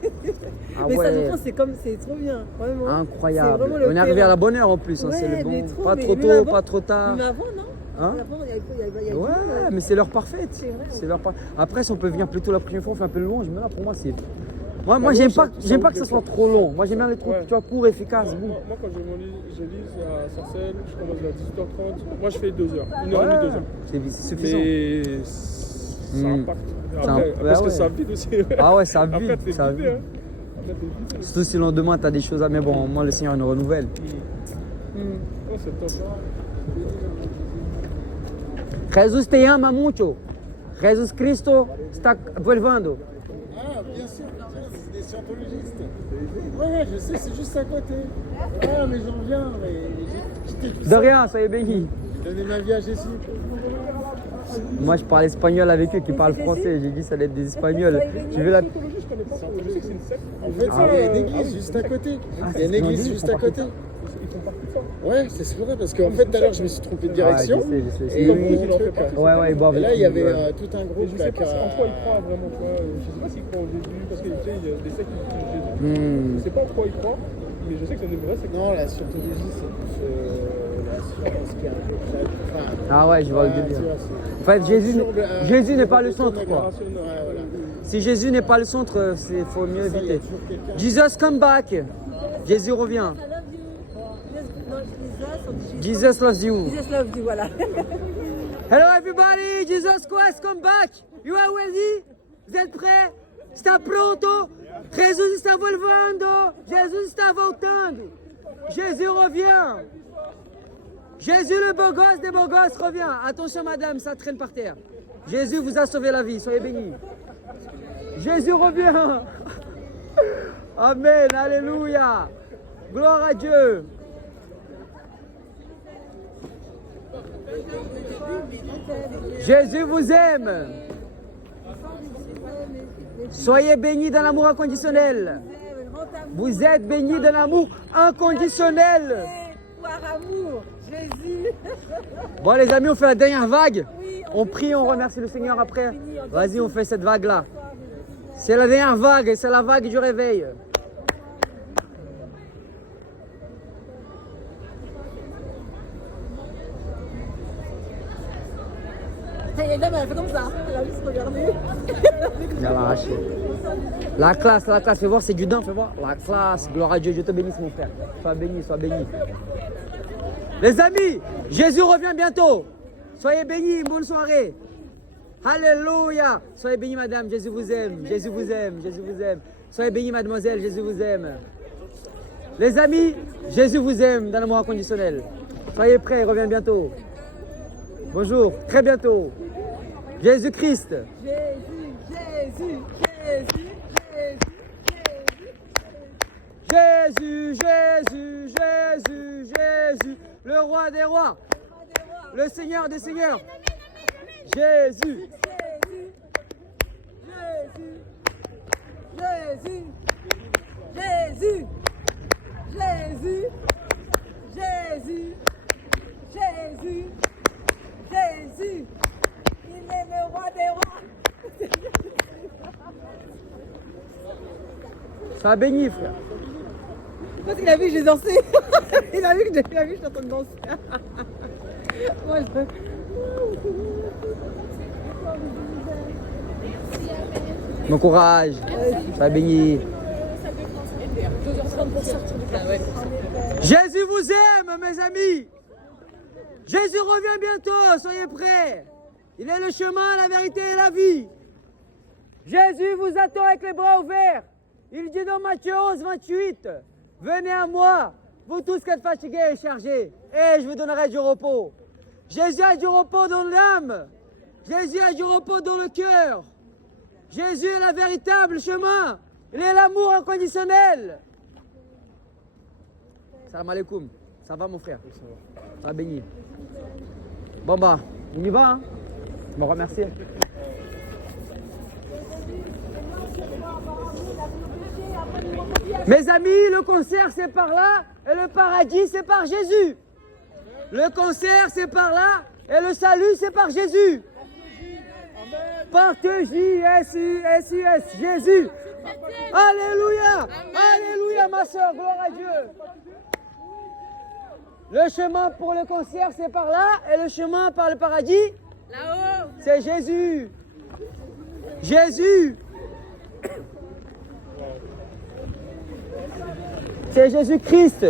Ah mais ça ouais. dépend, c'est trop bien, vraiment. Incroyable. C'est vraiment le On est arrivé terrain. à la bonne heure en plus, hein, c'est Ouais, le mais bon. trop, Pas mais trop même tôt, avant- pas trop tard. Mais avant, non Hein? Avant, il y a du Ouais, monde. mais c'est l'heure parfaite. C'est vrai. C'est l'heure Après, si on peut venir plus tôt la prochaine fois, on fait un peu de louange. Mais là, pour moi, c'est Moi j'aime pas que ça soit trop long. Moi j'aime bien les trucs, Ouais. tu vois, courts, efficaces. Bon. Moi, quand je lis à Sarcelles, je commence à 18h30. Moi, je fais 2 heures. 1h30, 2 heures. C'est suffisant. Mais ça impacte. Ça Après, imp- parce ouais, que ouais. ça vide aussi. Ah ouais, ça Après, vide. t'es Ça vidé, vide. hein. Après, t'es vidé. Surtout si le lendemain t'as des choses à. Mais bon, moi le Seigneur nous renouvelle. Oh, c'est top. Jesus te ama mucho. Jesus Cristo está volvando. Ah, bien sûr, c'est des scientologistes. Ouais, je sais, c'est juste à côté. Ah, mais j'en viens, mais j'ai quitté tout De ça. rien, soyez bénis. J'ai donné ma vie à Jésus. Moi je parle espagnol avec eux qui parlent français. J'ai dit ça doit être des Espagnols. Tu veux la. Scientologie, je connais pas trop. Je sais que c'est une secte. En fait, il y a une église juste à côté. Il y a une église juste à côté. Ils font partie de ça. Ouais, c'est vrai, parce qu'en fait, tout à l'heure, je me suis trompé de direction. Ouais, je sais. Et Comme mon vous, il en fait truc, partie. Ouais, ils boivent. et là, il y avait ouais. tout un Mais groupe je là, sais qui pas en a... quoi ils croient vraiment, tu vois. Je sais pas s'ils croient au Jésus, parce que tu sais, il y a des sectes qui utilisent Jésus. Hmm. Je sais pas en quoi ils croient, mais je sais que c'est une vraie secte. Non, la scientologie, c'est plus la science qui a... Enfin, Ah ouais, je vois le ouais, délire. tu vois, c'est- En fait, Toujours, Jésus n'est pas le centre, quoi. Ouais, voilà. Si Jésus n'est pas le centre, il faut mieux Ça, il y a éviter. toujours quelqu'un. Jesus come back. Jésus revient. I love you. Non, Jesus, Jesus loves you. Jesus love you, voilà. Hello everybody, Jesus Christ come back. You are ready? Vous êtes prêts? Está pronto? Jesus está volvando. Jesus está voltando. Jésus revient. Jésus le beau gosse des beaux gosses revient. Attention madame, ça traîne par terre. Jésus vous a sauvé la vie, soyez bénis. Jésus revient. Amen, alléluia. Gloire à Dieu. Jésus vous aime. Soyez bénis dans l'amour inconditionnel. Vous êtes bénis dans l'amour inconditionnel. Par amour, Jésus. Bon les amis, on fait la dernière vague. On prie, on remercie le Seigneur après. Vas-y, on fait cette vague-là. C'est la dernière vague, c'est la vague du réveil. Et les dames, elle a fait comme ça. Elle a juste regardé. Il a arraché. La classe, fais voir, c'est du dain, fais voir. La classe, gloire à Dieu, Dieu te bénisse mon frère. Sois béni, sois béni. Les amis, Jésus revient bientôt. Soyez bénis, bonne soirée. Alléluia. Soyez bénis madame, Jésus vous aime, Jésus vous aime, Jésus vous aime. Soyez bénis mademoiselle, Jésus vous aime. Les amis, Jésus vous aime dans l'amour inconditionnel. Soyez prêts, il revient bientôt. Bonjour, très bientôt. Jésus-Christ. Jésus, Jésus, Jésus, Jésus, Jésus. Jésus, Jésus, Jésus, le roi des rois, le Seigneur des seigneurs. Jésus. Jésus, Jésus, Jésus, Jésus, Jésus, Jésus, il est le roi des rois. Sois béni, frère. Parce qu'il a vu que j'ai dansé. Il a vu que je suis en train de danser. Moi, Bon courage. Sois béni. Jésus vous aime, mes amis. Jésus revient bientôt, soyez prêts. Il est le chemin, la vérité et la vie. Jésus vous attend avec les bras ouverts. Il dit dans Matthieu 11, 28, venez à moi, vous tous qui êtes fatigués et chargés, et je vous donnerai du repos. Jésus a du repos dans l'âme. Jésus a du repos dans le cœur. Jésus est le véritable chemin. Il est l'amour inconditionnel. Salam alaikum. Ça va mon frère? Ça va béni. Bon bah, on y va hein? Je me remercie. Mes amis, le concert c'est par là et le paradis c'est par Jésus. Le concert c'est par là et le salut c'est par Jésus. Par J-S-U-S-U-S, Jésus. Alléluia. Alléluia ma soeur, gloire à Dieu. Le chemin pour le concert c'est par là et le chemin par le paradis là-haut. C'est Jésus. Jésus. C'est Jésus-Christ.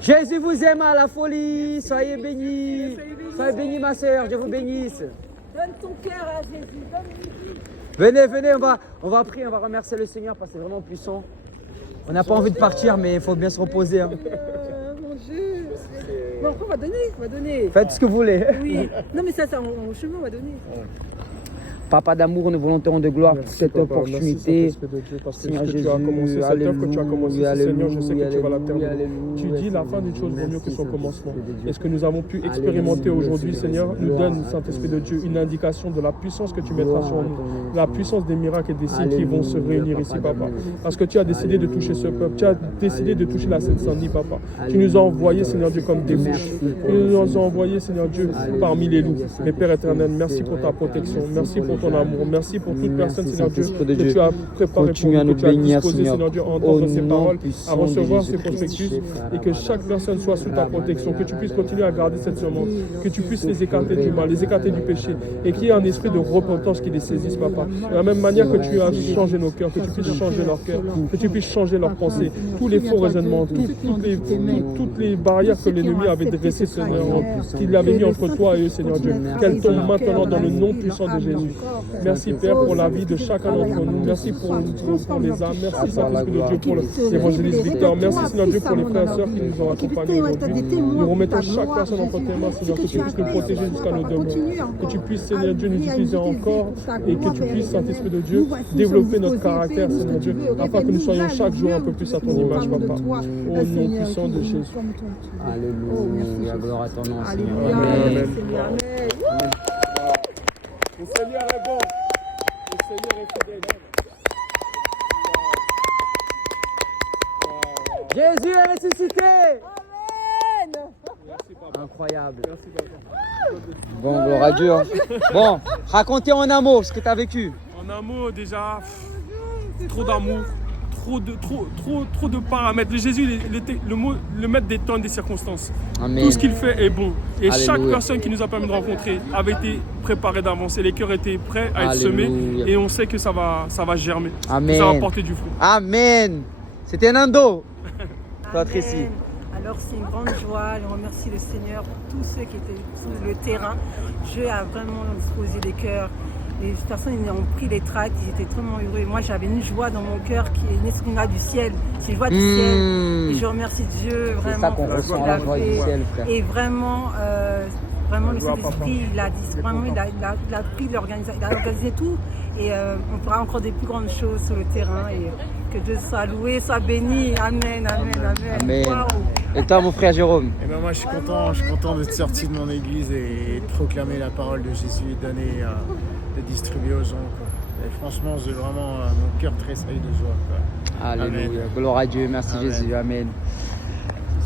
Jésus vous aime à la folie. Soyez bénis. Soyez bénis, ma soeur. Dieu vous bénisse. Donne ton cœur à Jésus. Donne-lui. Venez, venez, on va prier, on va remercier le Seigneur parce que c'est vraiment puissant. On n'a pas envie de partir, mais il faut bien se reposer. Hein. Mon Dieu. Bon, après, on va donner. Faites ce que vous voulez. Oui. Non, mais ça, en chemin, on va donner. Papa d'amour, nous voulons te rendre de gloire pour cette Papa, opportunité. merci, Saint-Esprit de Dieu, parce que Seigneur ce que Jésus, tu as commencé, cette œuvre que tu as commencé, Seigneur, je sais que tu vas la terminer. alléluia, Tu dis la fin d'une chose vaut mieux que son commencement. Et ce que nous avons pu expérimenter aujourd'hui, Seigneur, nous donne, Saint-Esprit de Dieu, une indication de la puissance que tu mettras sur nous, la puissance des miracles et des signes qui vont se réunir ici, Papa. Parce que tu as décidé de toucher ce peuple, tu as décidé de toucher la Seine-Saint-Denis, Papa. Tu nous as envoyés, Seigneur Dieu, comme des mouches. Tu nous as envoyés, Seigneur Dieu, parmi les loups. Mais Père éternel, merci pour ta protection, merci pour ton amour, merci pour toute personne, Seigneur Dieu, que tu as préparé pour nous, que tu as disposé, Seigneur Dieu, à entendre ces paroles, à recevoir ces prospectus, et que chaque personne soit sous ta protection, que tu puisses continuer à garder cette semence, que tu puisses les écarter du mal, les écarter du péché, et qu'il y ait un esprit de repentance qui les saisisse, Papa. De la même manière que tu as changé nos cœurs, que tu puisses changer leur cœur, que tu puisses changer leurs pensées, tous les faux raisonnements, toutes les barrières que l'ennemi avait dressées, Seigneur, qu'il avait mis entre toi et eux, Seigneur Dieu, qu'elles tombent maintenant dans le nom puissant de Jésus. Merci Père pour la vie de chacun d'entre nous. Merci pour les âmes. Merci Saint-Esprit de Dieu pour l'évangéliste Victor. Merci Seigneur Dieu pour les frères et sœurs qui nous ont accompagnés aujourd'hui. Nous remettons chaque personne entre tes mains, Seigneur, que tu puisses nous protéger jusqu'à nos demeures. Que tu puisses, Seigneur Dieu, nous utiliser encore et que tu puisses, Saint-Esprit de Dieu, développer notre caractère, Seigneur Dieu, afin que nous soyons chaque jour un peu plus à ton image, Papa. Au nom puissant de Jésus. Alléluia, gloire à ton nom, Seigneur. Amen. Amen. Le Seigneur est bon. Le Seigneur est fidèle. Jésus est ressuscité. Amen. Merci, Papa. Incroyable. Merci, Papa. Bon, gloire à Dieu. Hein. Bon, racontez en un mot ce que tu as vécu. En amour, déjà, trop d'amour, trop de paramètres. Jésus, le maître des temps et des circonstances. Amen. Tout ce qu'il fait est bon. Et Alléluia. chaque personne qui nous a permis de rencontrer avait été préparée d'avance. Et les cœurs étaient prêts à être semés. Alléluia. Et on sait que ça va germer. Amen. Que ça va porter du fruit. Amen. C'était Nando. Toi, Amen. Tracy. Alors c'est une grande joie, je remercie le Seigneur pour tous ceux qui étaient sur le terrain. Dieu a vraiment disposé les cœurs. Les personnes ils ont pris les tracts, ils étaient vraiment heureux. Et moi j'avais une joie dans mon cœur qui est une esprit du ciel. C'est une joie du ciel. Et je remercie Dieu C'est vraiment ça qu'on pour ce ressent, qu'il la a joie du fait. ciel, frère. Et vraiment le Saint-Esprit, il a pris l'organisation, il a organisé tout. Et on fera encore des plus grandes choses sur le terrain. Et que Dieu soit loué, soit béni. Amen, amen, amen. Amen. Waouh. Et toi, mon frère Jérôme? Et ben moi je suis content d'être sorti de mon église et de proclamer la parole de Jésus, de distribuer aux gens. Quoi. Et franchement, j'ai vraiment mon cœur tressaille de joie. Quoi. Alléluia. Amen. Gloire à Dieu. Merci Amen. Jésus. Amen.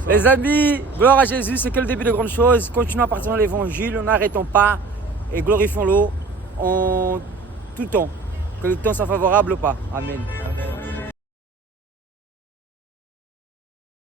Les amis, gloire à Jésus, c'est que le début de grandes choses. Continuons à partir dans l'évangile, n'arrêtons pas et glorifions-le en tout temps. Que le temps soit favorable ou pas. Amen.